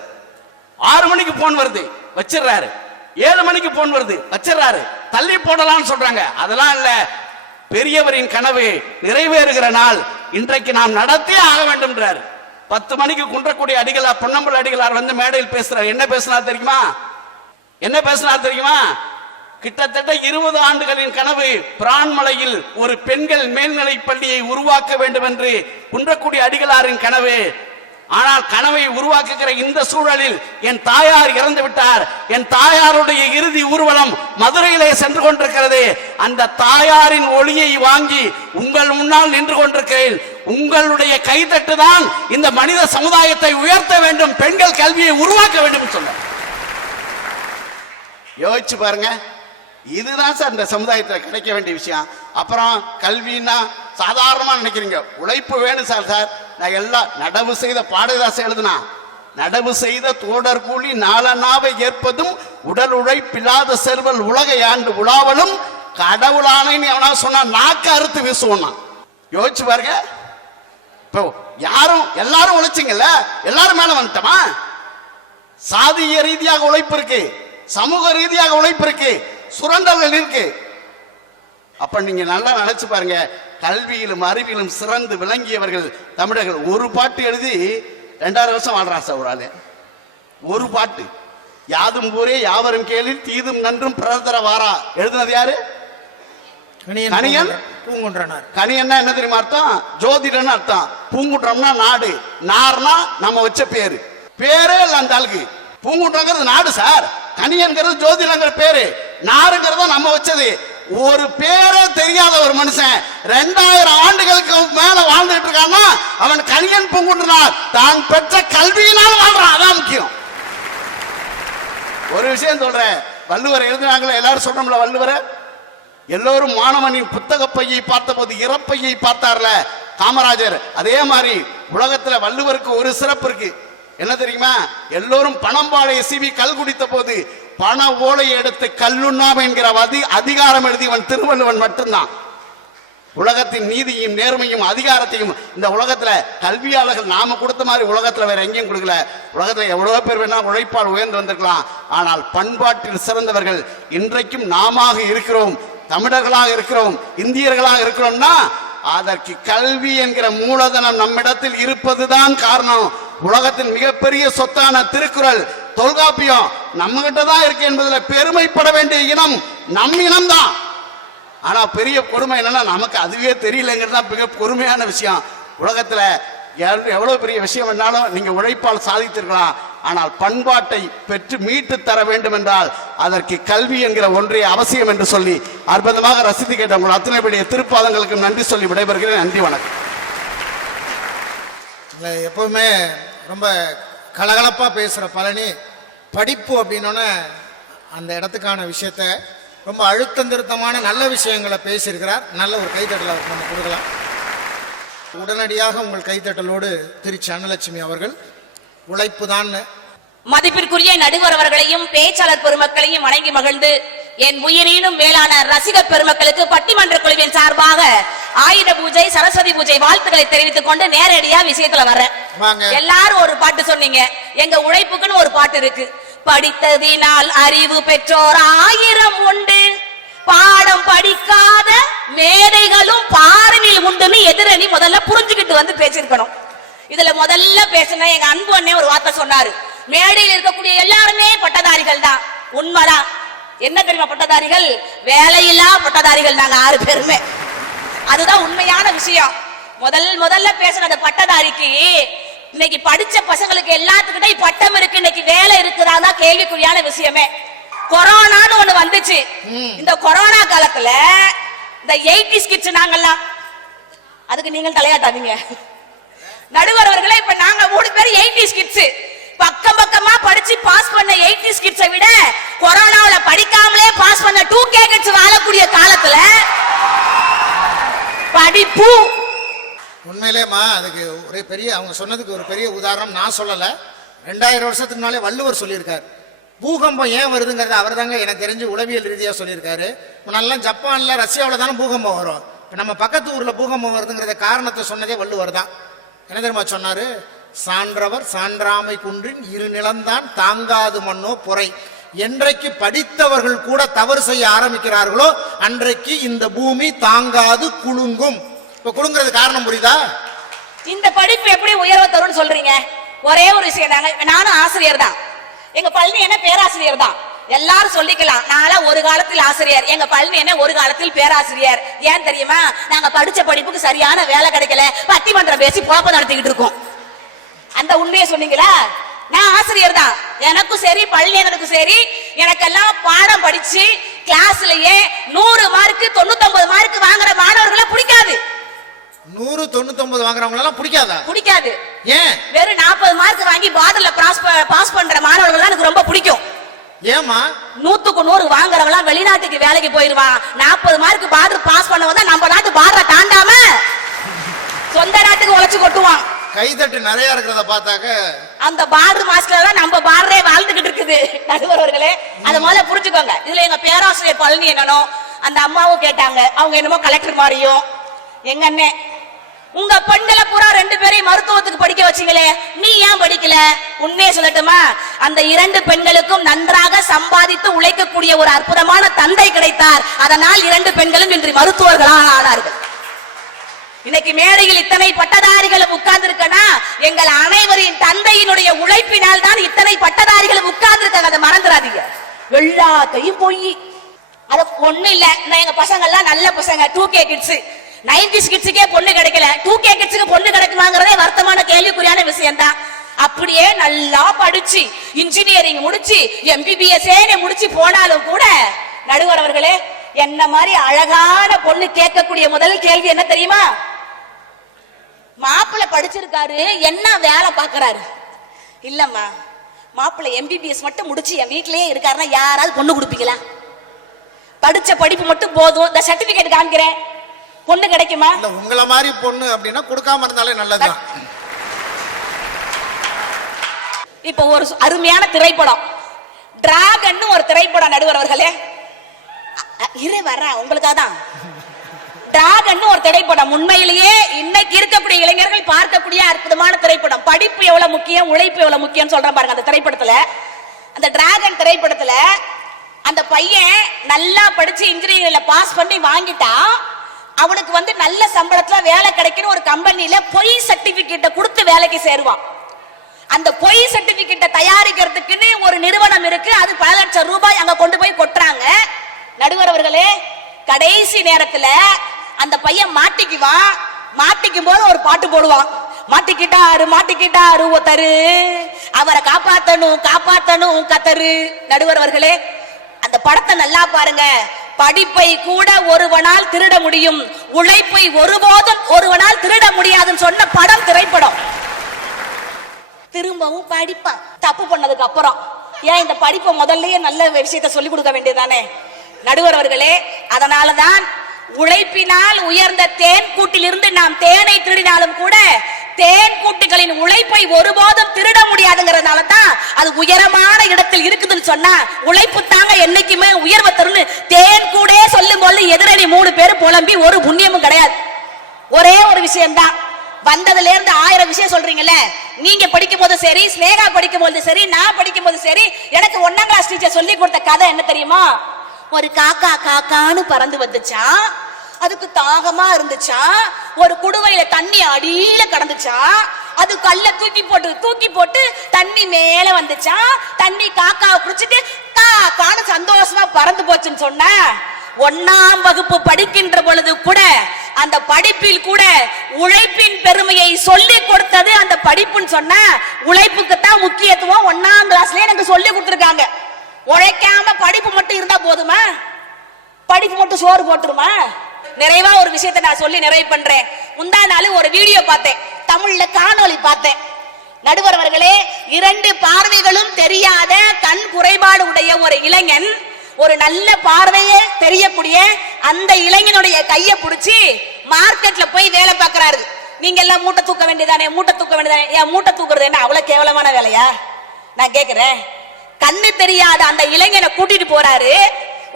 6 மணிக்கு போன் வருது, வச்சிடறாரு. 7 மணிக்கு போன் வருது, வச்சிடறாரு. தள்ளி போடலாம்னு சொல்றாங்க. அதெல்லாம் இல்ல, பெரியவரின் கனவு நிறைவேறுகிற நாள் இன்றைக்கு நாம் நடத்தியே ஆக வேண்டும்ன்றாரு. 10 மணிக்கு குன்றக்குடி அடிகளார் பொன்னம்பல அடிகளார் வந்து மேடையில் பேசுறாரு. என்ன பேசினார் தெரியுமா? என்ன பேசினார் தெரியுமா? கிட்டத்தட்ட 20 ஆண்டுகளின் கனவு பிரான்மலையில் ஒரு பெண்கள் மேல்நிலை பள்ளியை உருவாக்க வேண்டும் என்று குன்றக்குடி அடிகளாரின் கனவு. ஆனால் கனவை உருவாக்குகிற இந்த சூழலில் என் தாயார் இறந்து விட்டார். என் தாயாருடைய இறுதி ஊர்வலம் மதுரையிலே சென்று கொண்டிருக்கிறது. அந்த தாயாரின் ஒளியை வாங்கி உங்கள் முன்னால் நின்று கொண்டிருக்கிறேன். உங்களுடைய கைதட்டு தான் இந்த மனித சமுதாயத்தை உயர்த்த வேண்டும், பெண்கள் கல்வியை உருவாக்க வேண்டும் சொல்ல. யோசிச்சு பாருங்க, இதுதான் சார் இந்த சமுதாயத்தில் கிடைக்க வேண்டிய விஷயம். அப்புறம் கல்வின்னா சாதாரணமா நினைக்கிறீங்க, உழைப்பு வேணும் சார். சார் நான் எல்லாம் நடவு செய்த பாடதாசை எழுதுனா, நடவு செய்த தோடர் கூலி நாளனாவை ஏற்பதும் உடல் உழைப்பில்லாத செல்வல் உலகை ஆண்டு உலாவலும் கடவுளானேன்னு எவனா சொன்னா நாக்கு அறுத்து வீசுவோம்னா. யோசிச்சு பாருங்க, இப்போ எல்லாரும் உழைச்சிங்கல்ல, எல்லாரும் மேல வந்துட்டோமா? சாதிய ரீதியாக உழைப்பு இருக்கு, சமூக ரீதியாக உழைப்பு இருக்கு, சுரண்டல்கள் இருக்கு. அப்ப நீங்க நல்லா நினைச்சு பாருங்க, கல்வியிலும் அறிவிலும் சிறந்து விளங்கியவர்கள் தமிழர்கள். ஒரு பாட்டு எழுதி 2000 வருஷம் வாழ்றான் சார் ஒரு ஆளு. ஒரு பாட்டு, யாதும் ஊரே யாவரும் கேளில் தீதும் நன்றும் பிரதர வாரா, எழுதுனது யாரு? கணியன் பூங்குன்றனார். கணியன்னா என்ன தெரியுமா அர்த்தம்? ஜோதிடன்னு அர்த்தம். பூங்குன்றம்னா நாடு, நார்னா நம்ம வச்ச பேரு. பேரே இல்ல அந்த ஆளுக்கு. பூங்குன்றங்கிறது நாடு சார், கணியன்கிறது ஜோதிடங்கிற பேரு, நாருங்கிறத நம்ம வச்சது. ஒரு பேரே தெரியாத ஒரு மனுஷன் 2000 ஆண்டுகளுக்கு மேல வாழ்ந்துட்டு இருக்கான்னா அவன் கணியன் பூங்குன்றனார். தான் பெற்ற கல்வியினால் வாழ்றான், அதான் முக்கியம். ஒரு விஷயம் சொல்றேன், வள்ளுவர் எழுதினாங்களே, எல்லாரும் சொல்றோம்ல வள்ளுவர. எல்லோரும் மாணவனின் புத்தக பையை பார்த்தபோது இறப்பையை பார்த்தார்ல காமராஜர். அதே மாதிரி உலகத்துல வள்ளுவருக்கு ஒரு சிறப்பு இருக்கு, என்ன தெரியுமா? எல்லோரும் பணம்பாளைய சிவி கல் குடித்த போது பண ஓலை எடுத்து கல்லுண்ணாம என்கிற அதிகாரம் எழுதியவன் திருவள்ளுவன் மட்டும்தான். உலகத்தின் நீதியும் நேர்மையும் அதிகாரத்தையும் இந்த உலகத்துல கல்வியாளர்கள் நாம கொடுத்த மாதிரி உலகத்துல வேற எங்கேயும் கொடுக்கல. உலகத்துல எவ்வளவு பேர் வேணா உழைப்பால் உயர்ந்து வந்திருக்கலாம், ஆனால் பண்பாட்டில் சிறந்தவர்கள் இன்றைக்கும் நாம இருக்கிறோம், தமிழர்களாக இருக்கிறோம், இந்தியர்களாக இருக்கிறோம்னா அதற்கு கல்வி என்கிற மூலதனம் நம்மிடத்தில் இருப்பதுதான் காரணம். உலகத்தின் மிகப்பெரிய சொத்தான திருக்குறள், தொல்காப்பியம் நம்ம கிட்ட தான் இருக்கு என்பதில் பெருமைப்பட வேண்டிய இனம் நம் இனம் தான். ஆனா பெரிய கொடுமை என்னன்னா நமக்கு அதுவே தெரியலங்கிறது தான் மிக கொடுமையான விஷயம். உலகத்துல எவ்வளவு பெரிய விஷயம் வேணாலும் நீங்க உழைப்பால் சாதித்திருக்கலாம், ஆனால் பண்பாட்டை பெற்று மீட்டு தர வேண்டும் என்றால் அதற்கு கல்வி என்கிற ஒன்றே அவசியம் என்று சொல்லி அற்புதமாக ரசித்து கேட்ட உங்கள் அத்தனை பெரிய திருப்பாதங்களுக்கு நன்றி சொல்லி விடைபெறுகிறேன். நன்றி, வணக்கம். எப்பவுமே ரொம்ப கலகலப்பா பேசுற பழனி, படிப்பு அப்படின்னோடனே அந்த இடத்துக்கான விஷயத்த ரொம்ப அழுத்தம் திருத்தமான நல்ல விஷயங்களை பேசியிருக்கிறார். நல்ல ஒரு கைத்தட்டலை நம்ம கொடுக்கலாம். உடனடியாக உங்கள் கைத்தட்டலோடு திரு அன்னலட்சுமி அவர்கள் உழைப்பு தான். மதிப்பிற்குரிய நடுவர் அவர்களையும் பேச்சாளர் பெருமக்களையும் வணங்கி மகிழ்ந்து என் உயிரினும் மேலான ரசிக பெருமக்களுக்கு பட்டிமன்ற குழுவின் சார்பாக ஆயுத பூஜை சரஸ்வதி பூஜை வாழ்த்துக்களை தெரிவித்துக் கொண்டு நேரடியா விஷயத்துல வர்றேன். எல்லாரும் ஒரு பாட்டு சொன்னீங்க, எங்க உழைப்புக்குன்னு ஒரு பாட்டு இருக்கு. படித்ததினால் அறிவு பெற்றோர் 1000 உண்டு, பாடம் படிக்காத மேதைகளும் பாரினில் உண்டுன்னு எதிரணி முதல்ல புரிஞ்சுக்கிட்டு வந்து பேசிருக்கணும். இதுல முதல்ல பேசின எங்க அன்பு அண்ணே ஒரு வார்த்தை சொன்னாரு, மேடையில் இருக்கக்கூடிய எல்லாருமே பட்டதாரிகள் தான். உண்மைதான். என்ன தெரியுமா பட்டதாரிகள்? வேலையில்லா பட்டதாரிகள் நாங்க 6 பேருமே. அதுதான் உண்மையான விஷயம். முதல்ல பேசின அந்த பட்டதாரிக்கு இன்னைக்கு படிச்ச பசங்களுக்கு எல்லாத்துக்கிட்ட பட்டம் இருக்கு, இன்னைக்கு வேலை இருக்குதா கேள்விக்குறியான விஷயமே. கொரோனான்னு ஒண்ணு வந்துச்சு. இந்த கொரோனா காலத்துல இந்த 80s கிட்ஸ் நாங்கெல்லாம், அதுக்கு நீங்கள் தலையாட்டாதீங்க நடுவர் அவர்களே. இப்ப நாங்க 3 பேர் 80s கிட்ஸ். பக்கம் பக்கமா படிச்சு பாஸ் பண்ண 80s கிட்ஸை விட கொரோனாவுல படிக்காமலே பாஸ் பண்ண 2K கிட்ஸ் வாழக்கூடிய காலத்துல படிப்பு உண்மையிலேமா அதுக்கு ஒரு பெரிய, அவங்க சொன்னதுக்கு ஒரு பெரிய உதாரணம் நான் சொல்லல, 2000 வருஷத்துக்கு முன்னாலே வள்ளுவர் சொல்லியிருக்காரு. பூகம்பம் ஏன் வருதுங்கிறது அவர் தாங்க எனக்கு தெரிஞ்சு உளவியல் ரீதியா சொல்லியிருக்காரு. முன்னெல்லாம் ஜப்பான்ல ரஷ்யாவில் தானே பூகம்பம் வரும். இப்போ நம்ம பக்கத்து ஊர்ல பூகம்பம் வருதுங்கிறத காரணத்தை சொன்னதே வள்ளுவர் தான். என்ன தெரியுமா சொன்னாரு? சான்றவர் சான்றாமை குன்றின் 2 நிலம்தான் தாங்காது மண்ணோ பொறை. என்றைக்கு படித்தவர்கள் கூட தவறு செய்ய ஆரம்பிக்கிறார்களோ அன்றைக்கு இந்த பூமி தாங்காது குலுங்கும். இப்ப குலுங்குறது காரணம் புரியுதா? இந்த படிப்பு எப்படி உயர்வு தரும்னு சொல்றீங்க? ஒரே ஒரு விஷயம் தாங்க, நானும் ஆசிரியர் தான், எங்க பழனி என்ன பேராசிரியர் தான். எல்லாரும் சொல்லிக்கலாம், நான்லாம் ஒரு காலத்தில் ஆசிரியர், எங்க பழனி என்ன ஒரு காலத்தில் பேராசிரியர். ஏன் தெரியுமா? நாங்க படிச்ச படிப்புக்கு சரியான வேலை கிடைக்கல, பட்டிமன்றம் பேசி போப்ப நடத்திக்கிட்டு இருக்கோம். அந்த உண்மையை சொன்னீங்களா? நான் ஆசிரியர் தான், எனக்கும் சரி பழனியனுக்கும் சரி எனக்கெல்லாம் பாடம் படிச்சு கிளாஸ்லயே 100 மார்க் 99 மார்க் வாங்குற மாணவர்களை பிடிக்காது. 100 99 வாங்குறவங்க எல்லாம் பிடிக்காதா? பிடிக்காது. ஏன்? வெறும் 40 மார்க் வாங்கி பார்டர்ல பாஸ் பண்ற மாணவர்கள் தான் எனக்கு ரொம்ப பிடிக்கும். ஏமா? 100க்கு 100 வாங்குறவங்க வெளிநாட்டுக்கு வேலைக்கு போயிருவான். 40 மார்க் பார்டர் பாஸ் பண்ணவங்க தான் நம்ம நாட்டு பார்டரை தாண்டாம சொந்த நாட்டுக்கு உழைச்சு கொட்டுவான். கைதட்டு நிறைய இருக்கிறத பார்த்தாக்க அந்த பார்டர் மாஸ்டர் தான் நம்ம பார்டரே வாழ்ந்துகிட்டு இருக்குது. நடுவர்களே, அதை முதல்ல புரிஞ்சுக்கோங்க. இதுல எங்க பேராசிரியர் பழனி என்னனோ அந்த அம்மாவும் கேட்டாங்க, அவங்க என்னமோ கலெக்டர் மாதிரியும். எங்க அண்ணே, உங்க பெண்களை பூரா 2 பேரையும் மருத்துவத்துக்கு படிக்க வச்சீங்களே, நீ ஏன் படிக்கல? உண்மையை சொல்லட்டுமா, அந்த 2 பெண்களுக்கும் நன்றாக சம்பாதித்து உழைக்கக்கூடிய ஒரு அற்புதமான தந்தை கிடைத்தார். அதனால் 2 பெண்களும் இன்று மருத்துவர்களாக ஆனார்கள். இன்னைக்கு மேடையில் இத்தனை பட்டதாரிகளும் உட்கார்ந்து இருக்கனா எங்கள் அனைவரின் தந்தையினுடைய உழைப்பினால் தான் இத்தனை பட்டதாரிகளும் உட்கார்ந்து இருக்காங்க. அதை மறந்துடாதீங்க. எல்லாத்தையும் போய் அத ஒண்ணு இல்ல. எங்க பசங்க எல்லாம் நல்ல பசங்க, 2K கிட்ஸ். 90s கிட்ஸுக்கே பொண்ணு கிடைக்கல, 2K கிட்ஸுக்கு பொண்ணு கிடைக்குமாங்கிறதே வருத்தமான கேள்விக்குறியான விஷயம் தான். அப்படியே நல்லா படிச்சு இன்ஜினியரிங் முடிச்சு MBBS முடிச்சு போனாலும் கூட நடுவர் அவர்களே, என்ன மாதிரி அழகான பொண்ணு கேட்கக்கூடிய முதல் கேள்வி என்ன தெரியுமா? மாப்பிள்ளை படிச்சிருக்காரு, என்ன வேலை பாக்குறாரு? இல்லம்மா, மாப்பிள்ளை MBBS மட்டும் முடிச்சு என் வீட்டிலேயே இருக்காருன்னா யாராவது பொண்ணு கொடுப்பீங்களா? படிச்ச படிப்பு மட்டும் போதும், இந்த சர்டிபிகேட் காமிக்கிறேன், பொண்ணு கிடைக்குமா? இல்ல, உங்கள மாதிரி பொண்ணு அப்படின்னா கொடுக்காம இருந்தாலே நல்லதுதான். இப்ப ஒரு அருமையான திரைப்படம் டிராகன் ஒரு திரைப்படம் நடுவர் அவர்களே, இரு வர உங்களுக்காக தான். டிராகன் ஒரு திரைப்படம் உண்மையிலேயே இன்னைக்கு இருக்கக்கூடிய இளைஞர்கள் பார்க்கக்கூடிய அற்புதமான திரைப்படம். படிப்பு எவ்வளவு முக்கியம், உழைப்பு எவ்வளவு முக்கியம் சொல்றேன் பாருங்க. அந்த திரைப்படத்துல, அந்த டிராகன் திரைப்படத்துல அந்த பையன் நல்லா படிச்சு இன்ஜினியரிங்ல பாஸ் பண்ணி வாங்கிட்டா அவனுக்கு வந்து நல்ல சம்பளத்துல வேலை கிடைக்குன்னு ஒரு கம்பெனில பொய் சர்டிபிகேட்டை கொடுத்து வேலைக்கு சேருவான். அந்த பொய் சர்டிபிகேட்டை தயாரிக்கிறதுக்குன்னு ஒரு நிறுவனம் இருக்கு, அது பல லட்சம் ரூபாய் அங்க கொண்டு போய் கொட்டுறாங்க. நடுவர் அவர்களே, கடைசி நேரத்துல அந்த பையன் மாட்டிக்குவான். மாட்டிக்கும் போது ஒரு பாட்டு போடுவான், மாட்டிக்கிட்டாரு ஒருத்தரு, அவரை காப்பாத்தணும் காப்பாத்தணும் கத்தரு. நடுவர் அவர்களே, அந்த படத்தை நல்லா பாருங்க. படிப்பை கூட ஒருவனால் திருட முடியும், உழைப்பை ஒருபோதும் ஒருவனால் திருட முடியாதுன்னு சொன்ன படம் திரைப்படம். திரும்பவும் படிப்பான் தப்பு பண்ணதுக்கு அப்புறம். ஏன் இந்த படிப்பை முதல்லயே நல்ல விஷயத்தை சொல்லி கொடுக்க வேண்டியதானே நடுவர் அவர்களே? அதனாலதான் உழைப்பினால் உயர்ந்த தேன் கூட்டிலிருந்து நாம் தேனை திருடினாலும் கூட தேன் கூட்டுகளின் உழைப்பை ஒருபோதும் திருட முடியாதுங்கிறதுனால தான் அது உயரமான இடத்தில் இருக்குதுன்னு சொன்னா, உழைப்பு தாங்க என்னைக்குமே உயர்வை தருன்னு தேன் கூட சொல்லும் போது எதிரணி 3 பேர் புலம்பி ஒரு புண்ணியமும் கிடையாது. ஒரே ஒரு விஷயம் தான், வந்ததுல இருந்து 1000 விஷயம் சொல்றீங்கல்ல. நீங்க படிக்கும் போது சரி, ஸ்னேகா படிக்கும் போது சரி, நான் படிக்கும் போது சரி, எனக்கு 1ஆம் கிளாஸ் டீச்சர் சொல்லி கொடுத்த கதை என்ன தெரியுமா? ஒரு காக்கா காக்கான்னு பறந்து வந்துச்சா, அதுக்கு தாகமா இருந்துச்சா, ஒரு குடுவையில தண்ணி அடியில கடந்துச்சா, அது கல்ல தூக்கி போட்டு தண்ணி மேல வந்துச்சா, தண்ணி காக்காவை குடிச்சிட்டு காக்கான்னு சந்தோஷமா பறந்து போச்சுன்னு சொன்ன. 1ஆம் வகுப்பு படிக்கின்ற பொழுது கூட அந்த படிப்பில் கூட உழைப்பின் பெருமையை சொல்லி கொடுத்தது அந்த படிப்புன்னு சொன்ன. உழைப்புக்கு தான் முக்கியத்துவம் 1ஆம் கிளாஸ்லயே எனக்கு சொல்லி கொடுத்துருக்காங்க. உழைக்காம படிப்பு மட்டும் இருந்தா போதுமா? படிப்பு மட்டும் சோறு போட்டுருமா? நிறைவா ஒரு விஷயத்தை நான் சொல்லி நிறைவு பண்றேன். முந்தா நாள் ஒரு வீடியோ பார்த்தேன், தமிழ்ல காணொளி பார்த்தேன். நடுவர் அவர்களே, 2 பார்வைகளும் தெரியாத கண் குறைபாடு உடைய ஒரு இளைஞன், ஒரு நல்ல பார்வையே தெரியக்கூடிய அந்த இளைஞனுடைய கையை பிடிச்சி மார்க்கெட்ல போய் வேலை பார்க்கிறாரு. நீங்க எல்லாம் மூட்டை தூக்க வேண்டியதானே, மூட்டை தூக்க வேண்டியதானே. ஏன் மூட்டை தூக்குறது என்ன அவ்வளவு கேவலமான வேலையா? நான் கேக்குறேன். கண்ணு தெரியாத அந்த இளைஞனை கூட்டிட்டு போறாரு,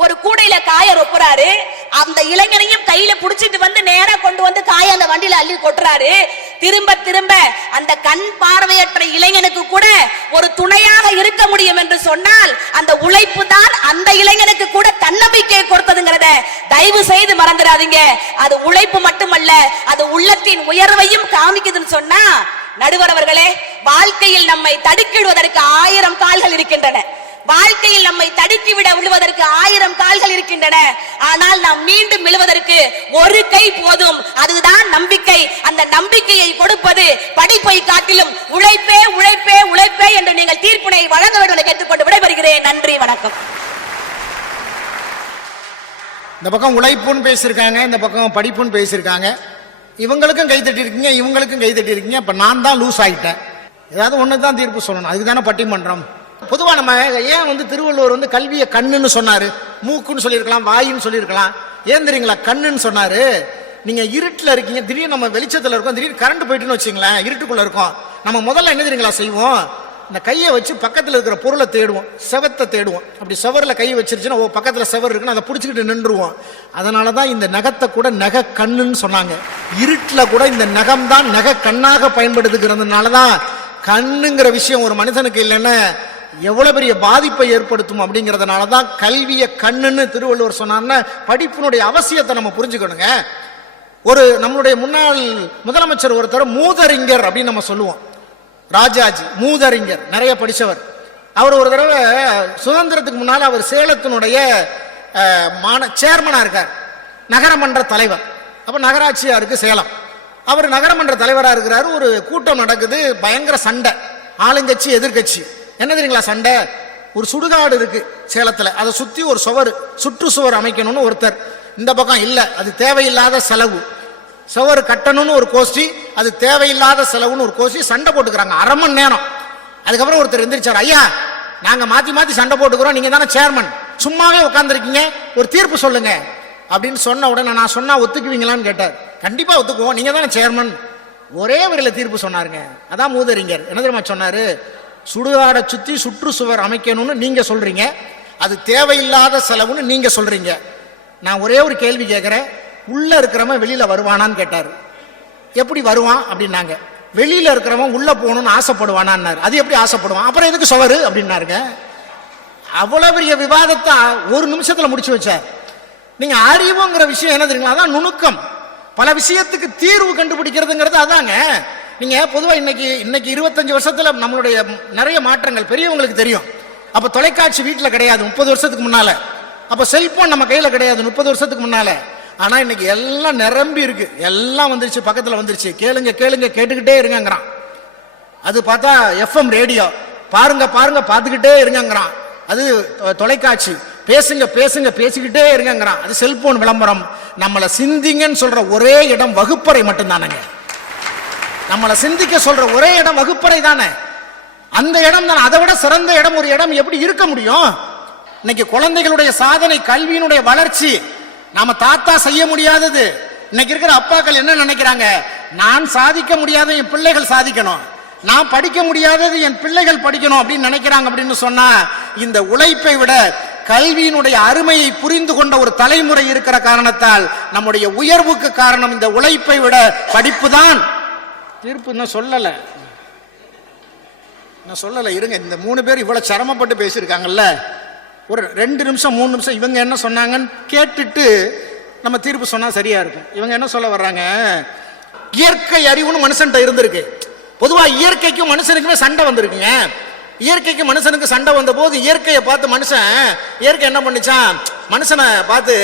ஒரு கூடையில காய ரொப்புறாரு. அந்த இளைஞனையும் கையில புடிச்சிட்டு வந்து நேரா கொண்டு வந்து காய அந்த வண்டியில அள்ளி கொட்டுறாரு. திரும்ப திரும்ப அந்த கண் பார்வையற்ற இளைஞனுக்கு கூட ஒரு துணையாக இருக்க முடியும் என்று சொன்னால் அந்த உழைப்பு தான் அந்த இளைஞனுக்கு கூட தன்னம்பிக்கையை கொடுத்ததுங்கிறத தயவு செய்து மறந்துடாதீங்க. அது உழைப்பு மட்டுமல்ல, அது உள்ளத்தின் உயர்வையும் காமிக்குதுன்னு சொன்னா, நடுவர் அவர்களே, வாழ்க்கையில் நம்மை தடுக்கிடுவதற்கு 1000 கால்கள் இருக்கின்றன. வாழ்க்கையில் நம்மை தடுக்கிவிட விழுவதற்கு 1000 கால்கள் இருக்கின்றன. ஆனால் நாம் மீண்டும் விழுவதற்கு ஒரு கை போதும். அதுதான் நம்பிக்கை. அந்த நம்பிக்கையை கொடுப்பது படிப்பை காட்டிலும் உழைப்பே உழைப்பே உழைப்பே என்று நீங்கள் தீர்ப்பினை வழங்க வேண்டும் என்று கேட்டுக்கொண்டு விடைபெறுகிறேன். நன்றி, வணக்கம். இந்த பக்கம் உழைப்புன்னு பேசியிருக்காங்க, இந்த பக்கம் படிப்புன்னு பேசியிருக்காங்க. இவங்களுக்கும் கை தட்டி இருக்கீங்க, இவங்களுக்கும் கை தட்டி இருக்கீங்க. இப்ப நான் தான் லூஸ் ஆயிட்டேன். ஏதாவது ஒன்று தான் தீர்ப்பு சொல்லணும். அதுக்கு தானே பட்டிமன்றம். பொதுவாக நம்ம ஏன் திருவள்ளுவர் கல்வியை கண்ணுன்னு சொன்னாரு, மூக்குன்னு சொல்லியிருக்கலாம், வாயின்னு சொல்லியிருக்கலாம். ஏன் தெரியுங்களா கண்ணுன்னு சொன்னாரு? நீங்க இருட்டில் இருக்கீங்க, திடீர்னு நம்ம வெளிச்சத்தில் இருக்கோம், திடீர்னு கரண்ட் போயிட்டுன்னு வச்சுங்களேன், இருட்டுக்குள்ள இருக்கோம். நம்ம முதல்ல என்ன தெரியுங்களா செய்வோம்? இந்த கையை வச்சு பக்கத்தில் இருக்கிற பொருளை தேடுவோம், செவத்தை தேடுவோம். அப்படி செவரில் கை வச்சிருச்சுன்னா ஓ பக்கத்தில் செவர் இருக்குன்னு அதை பிடிச்சிக்கிட்டு நின்றுவோம். அதனால தான் இந்த நகத்தை கூட நகை கண்ணுன்னு சொன்னாங்க. இருட்டில் கூட இந்த நகம் தான் நகை கண்ணாக பயன்படுத்துகிறதுனால தான் கண்ணுங்கிற விஷயம் ஒரு மனுஷனுக்கு இல்லைன்னா எவ்வளவு பெரிய பாதிப்பை ஏற்படுத்தும் அப்படிங்கிறதுனால தான் கல்வியை கண்ணுன்னு திருவள்ளுவர் சொன்னார்னா படிப்பினுடைய அவசியத்தை நம்ம புரிஞ்சுக்கணுங்க. ஒரு நம்மளுடைய முன்னாள் முதலமைச்சர் ஒருத்தர் மூதறிஞர் அப்படின்னு நம்ம சொல்லுவோம். ராஜாஜி மூதறிஞர், நிறைய படித்தவர். அவர் ஒரு தடவை சுதந்திரத்துக்கு முன்னால் அவர் சேலத்தினுடைய சேர்மனா இருக்கார், நகரமன்ற தலைவர். அப்ப நகராட்சியா இருக்கு சேலம். அவர் நகரமன்ற தலைவராக இருக்கிறாரு. ஒரு கூட்டம் நடக்குது, பயங்கர சண்டை, ஆளுங்கட்சி எதிர்கட்சி. என்ன தெரியுங்களா சண்டை? ஒரு சுடுகாடு இருக்கு சேலத்துல, அதை சுத்தி ஒரு சுற்றுச்சுவர் அமைக்கணும்னு ஒருத்தர். இந்த பக்கம் இல்ல, அது தேவையில்லாத செலவு. சுவர் கட்டணும்னு ஒரு கோஷ்டி, அது தேவையில்லாத செலவுன்னு ஒரு கோஷ்டி. சண்டை போட்டுக்கிறாங்க 1/2 மணி நேரம். அதுக்கப்புறம் ஒருத்தர் எந்திரிச்சார், ஐயா நாங்க மாத்தி மாத்தி சண்டை போட்டுக்கிறோம், நீங்க தானே சேர்மன், சும்மாவே உட்காந்துருக்கீங்க, ஒரு தீர்ப்பு சொல்லுங்க அப்படின்னு சொன்ன உடனே நான் சொன்னா ஒத்துக்குவீங்களான்னு கேட்டார். கண்டிப்பா ஒத்துக்குவோம், நீங்க தானே சேர்மன். ஒரே வரியில தீர்ப்பு சொன்னாருங்க. அதான் மூதறிஞர். என்ன தெரியுமா சொன்னாரு? சுடுகாடை சுத்தி சுற்றுச்சுவர் அமைக்கணும்னு நீங்க சொல்றீங்க, அது தேவையில்லாத செலவுன்னு நீங்க சொல்றீங்க. நான் ஒரே ஒரு கேள்வி கேட்கிறேன், உள்ள இருக்கிறவன் வெளியில வருவானான்னு கேட்டாரு. எப்படி வருவான் அப்படின்னாங்க. வெளியில இருக்கிறவன் உள்ள போகணும்னு ஆசைப்படுவானான்னாரு. அது எப்படி ஆசைப்படுவான்? அப்புறம் எதுக்கு சுவர் அப்படின்னாருங்க. அவ்வளவு பெரிய விவாதத்தை ஒரு நிமிஷத்துல முடிச்சு வச்சார். நீங்க அறிவுங்கிற விஷயம் என்ன தெரியுங்களா? அதான் நுணுக்கம். பல விஷயத்துக்கு தீர்வு கண்டுபிடிக்கிறதுங்கிறது அதாங்க. நீங்க பொதுவா இன்னைக்கு 25 வருஷத்துல நம்மளுடைய நிறைய மாற்றங்கள் பெரியவங்களுக்கு தெரியும். அப்ப தொலைக்காட்சி வீட்டுல கிடையாது 30 வருஷத்துக்கு முன்னால. அப்ப செல்போன் நம்ம கையில கிடையாது 30 வருஷத்துக்கு முன்னால. ஆனா இன்னைக்கு எல்லாம் நிரம்பி இருக்கு, எல்லாம் வந்துருச்சு, பக்கத்துல வந்துருச்சு. கேளுங்க கேளுங்க கேட்டுக்கிட்டே இருங்கிறான். அது பார்த்தா FM ரேடியோ, பாருங்க பாருங்க பார்த்துக்கிட்டே இருங்கிறான். அது தொலைக்காட்சி, பேசுங்க பேசுங்க பேசிக்கிட்டே இருங்கிறான். அது செல்போன் விளம்பரம். நம்மளை சிந்திங்கன்னு சொல்ற ஒரே இடம் வகுப்பறை மட்டும்தானங்க. நம்மளை சிந்திக்க சொல்ற ஒரே இடம் வகுப்பறை தானே. அந்த இடம் தான். அதை விட சிறந்த இடம் ஒரு இடம் எப்படி இருக்க முடியும்? இன்னைக்கு குழந்தைகளுடைய சாதனை, கல்வியினுடைய வளர்ச்சி நாம தாத்தா செய்ய முடியாதது. இன்னைக்கு இருக்கிற அப்பாக்கள் என்ன நினைக்கிறாங்க? நான் சாதிக்க முடியாத என் பிள்ளைகள் சாதிக்கணும், நான் படிக்க முடியாதது என் பிள்ளைகள் படிக்கணும் அப்படின்னு நினைக்கிறாங்க. அப்படின்னு சொன்னா இந்த உழைப்பை விட கல்வியினுடைய அருமையை புரிந்து கொண்ட ஒரு தலைமுறை இருக்கிற காரணத்தால் நம்முடைய உயர்வுக்கு காரணம் இந்த உழைப்பை விட படிப்பு தான். தீர்ப்பு இன்னும் சொல்லல, நான் சொல்லல. இருங்க, இந்த 3 பேர் இவ்வளவு சிரமப்பட்டு பேசியிருக்காங்கல்ல, ஒரு 2 நிமிஷம் 3 நிமிஷம் இவங்க என்ன சொன்னாங்கன்னு கேட்டுட்டு நம்ம தீர்ப்பு சொன்னா சரியா இருக்கும். இவங்க என்ன சொல்ல வர்றாங்க? இயற்கை அறிவுன்னு மனுஷன்ட்ட இருந்திருக்கு. பொதுவா இயற்கைக்கும் மனுஷனுக்குமே சண்டை வந்திருக்குங்க. இயற்கைக்கு மனுஷனுக்கு சண்டை வந்த போது இயற்கையை பார்த்து இயற்கை என்ன பண்ணிச்சான்? மனுஷனை பார்த்து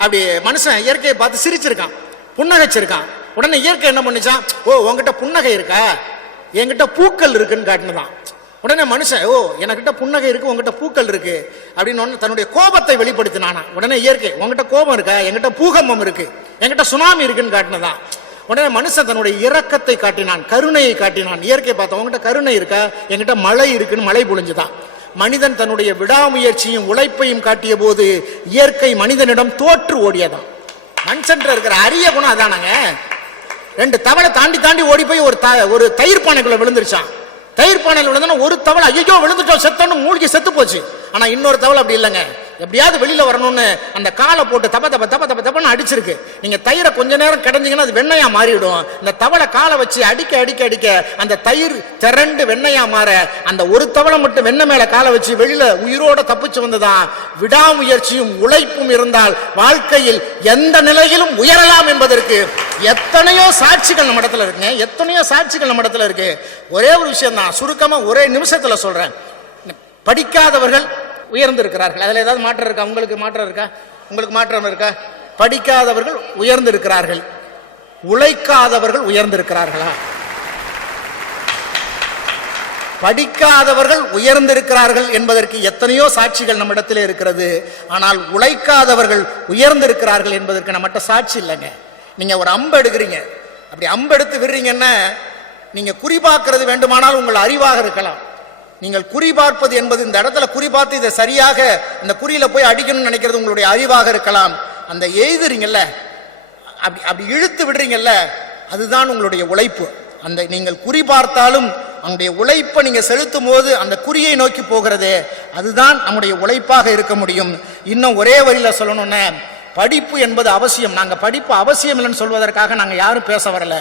அப்படி மனுஷன் இயற்கையை பார்த்து சிரிச்சிருக்கான், புன்னகைச்சிருக்கான். உடனே இயற்கை என்ன பண்ணிச்சான்? ஓ உங்ககிட்ட புன்னகை இருக்கா, என்கிட்ட பூக்கள் இருக்குன்னு காட்டினதான். உடனே மனுஷன் ஓ என்கிட்ட புன்னகை இருக்கு, உங்ககிட்ட பூக்கள் இருக்கு அப்படின்னு தன்னுடைய கோபத்தை வெளிப்படுத்தினானா. உடனே இயற்கை உங்ககிட்ட கோபம் இருக்கா, என்கிட்ட பூகம்பம் இருக்கு, என்கிட்ட சுனாமி இருக்குன்னு காட்டினதான். உடனே மனுஷன் தன்னுடைய இரக்கத்தை காட்டினான், கருணையை காட்டினான். இயற்கை பார்த்தா உங்ககிட்ட கருணை இருக்கா, என்கிட்ட மழை இருக்குன்னு மழை பொழிஞ்சுதான். மனிதன் தன்னுடைய விடாமுயற்சியும் உழைப்பையும் காட்டிய போது இயற்கை மனிதனிடம் தோற்று ஓடியதான். மனுஷன் இருக்கிற அரிய குணம் அதானங்க. 2 தவளை தாண்டி தாண்டி ஓடி போய் ஒரு தயிர் பானைக்குள்ள விழுந்துருச்சான். தயிர் பானையில் விழுந்தோன்னா ஒரு தவளை ஐயோ விழுந்துட்டோம் செத்தோன்னு மூழ்கி செத்து போச்சு. ஆனா இன்னொரு தவளை அப்படி இல்லைங்க, எப்படியாவது வெளியில வரணும்னு அந்த காலை போட்டு தப்ப தப்ப தப்ப தப்ப தப்பன்னு அடிச்சிருக்கு. நீங்க தயிரை கொஞ்ச நேரம் கிடைஞ்சீங்கன்னா அது வெண்ணையா மாறிடும். இந்த தவளை காலை வச்சு அடிக்க அடிக்க அடிக்க அந்த தயிர் திரண்டு வெண்ணையா மாற அந்த ஒரு தவளை மட்டும் வெண்ணெய் மேல காலை வச்சு வெளியில உயிரோட தப்பிச்சு வந்ததான். விடாமுயற்சியும் உழைப்பும் இருந்தால் வாழ்க்கையில் எந்த நிலையிலும் உயரலாம் என்பதற்கு எத்தனையோ சாட்சிகள் நம்ம இடத்துல இருக்குங்க, எத்தனையோ சாட்சிகள் நம்ம இடத்துல இருக்கு. ஒரே ஒரு விஷயம் தான் சுருக்கமா ஒரே நிமிஷத்துல சொல்றேன். படிக்காதவர்கள் உயர்ந்திருக்கிறார்கள். அதில் ஏதாவது மாற்றம் இருக்கா? உங்களுக்கு மாற்றம் இருக்கா? உங்களுக்கு மாற்றம் இருக்கா? படிக்காதவர்கள் உயர்ந்திருக்கிறார்கள், உழைக்காதவர்கள் உயர்ந்திருக்கிறார்களா? படிக்காதவர்கள் உயர்ந்திருக்கிறார்கள் என்பதற்கு எத்தனையோ சாட்சிகள் நம்மிடத்தில் இருக்கிறது. ஆனால் உழைக்காதவர்கள் உயர்ந்திருக்கிறார்கள் என்பதற்கு நம்மகிட்ட சாட்சி இல்லைங்க. நீங்க ஒரு அம்பு எடுக்கிறீங்க, அப்படி அம்பு எடுத்து விடுறீங்கன்னா நீங்க குறிபார்க்கிறது வேண்டுமானால் உங்கள் அறிவாக இருக்கலாம். நீங்கள் குறிபார்ப்பது என்பது இந்த இடத்துல குறிபார்த்து இதை சரியாக இந்த குறியில போய் அடிக்கணும்னு நினைக்கிறது உங்களுடைய அறிவாக இருக்கலாம். அந்த எய்துறீங்கல்ல, அப்படி அப்படி இழுத்து விடுறீங்கல்ல, அதுதான் உங்களுடைய உழைப்பு. அந்த நீங்கள் குறிபார்த்தாலும் அவனுடைய உழைப்பை நீங்க செலுத்தும் போது அந்த குறியை நோக்கி போகிறதே, அதுதான் நம்முடைய உழைப்பாக இருக்க முடியும். இன்னும் ஒரே வரியில சொல்லணும்னா, படிப்பு என்பது அவசியம். நாங்க படிப்பு அவசியம் இல்லைன்னு சொல்வதற்காக நாங்க யாரும் பேச வரல.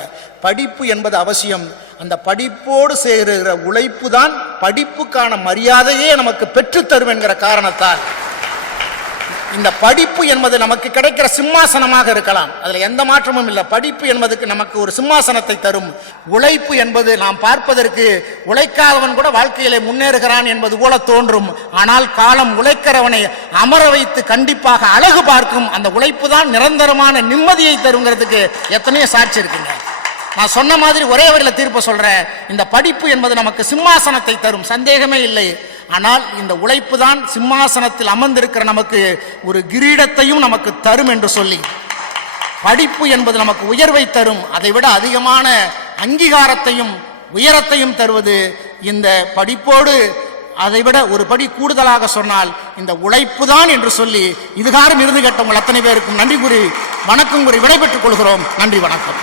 படிப்பு என்பது அவசியம். அந்த படிப்போடு சேருகிற உழைப்பு தான் படிப்புக்கான மரியாதையே நமக்கு பெற்றுத்தரும் என்கிற காரணத்தால் இந்த படிப்பு என்பது நமக்கு கிடைக்கிற சிம்மாசனமாக இருக்கலாம். அதுல எந்த மாற்றமும் இல்லை. படிப்பு என்பதுக்கு நமக்கு ஒரு சிம்மாசனத்தை தரும். உழைப்பு என்பது நாம் பார்ப்பதற்கு உழைக்காதவன் கூட வாழ்க்கையிலே முன்னேறுகிறான் என்பது போல தோன்றும். ஆனால் காலம் உழைக்கிறவனை அமர வைத்து கண்டிப்பாக அழகு பார்க்கும். அந்த உழைப்பு தான் நிரந்தரமான நிம்மதியை தருங்கிறதுக்கு எத்தனையோ சாட்சி இருக்குங்க. நான் சொன்ன மாதிரி ஒரே வரியில தீர்ப்பு சொல்றேன். இந்த படிப்பு என்பது நமக்கு சிம்மாசனத்தை தரும், சந்தேகமே இல்லை. ஆனால் இந்த உழைப்பு தான் சிம்மாசனத்தில் அமர்ந்திருக்கிற நமக்கு ஒரு கிரீடத்தையும் நமக்கு தரும் என்று சொல்லி, படிப்பு என்பது நமக்கு உயர்வை தரும். அதை விட அதிகமான அங்கீகாரத்தையும் உயரத்தையும் தருவது இந்த படிப்போடு அதைவிட ஒரு படி கூடுதலாக சொன்னால் இந்த உழைப்பு தான் என்று சொல்லி இதுகாரம் இருந்து கேட்டவங்கள் அத்தனை பேருக்கும் நன்றி கூறி வணக்கம் கூறி விடைபெற்றுக் கொள்கிறோம். நன்றி, வணக்கம்.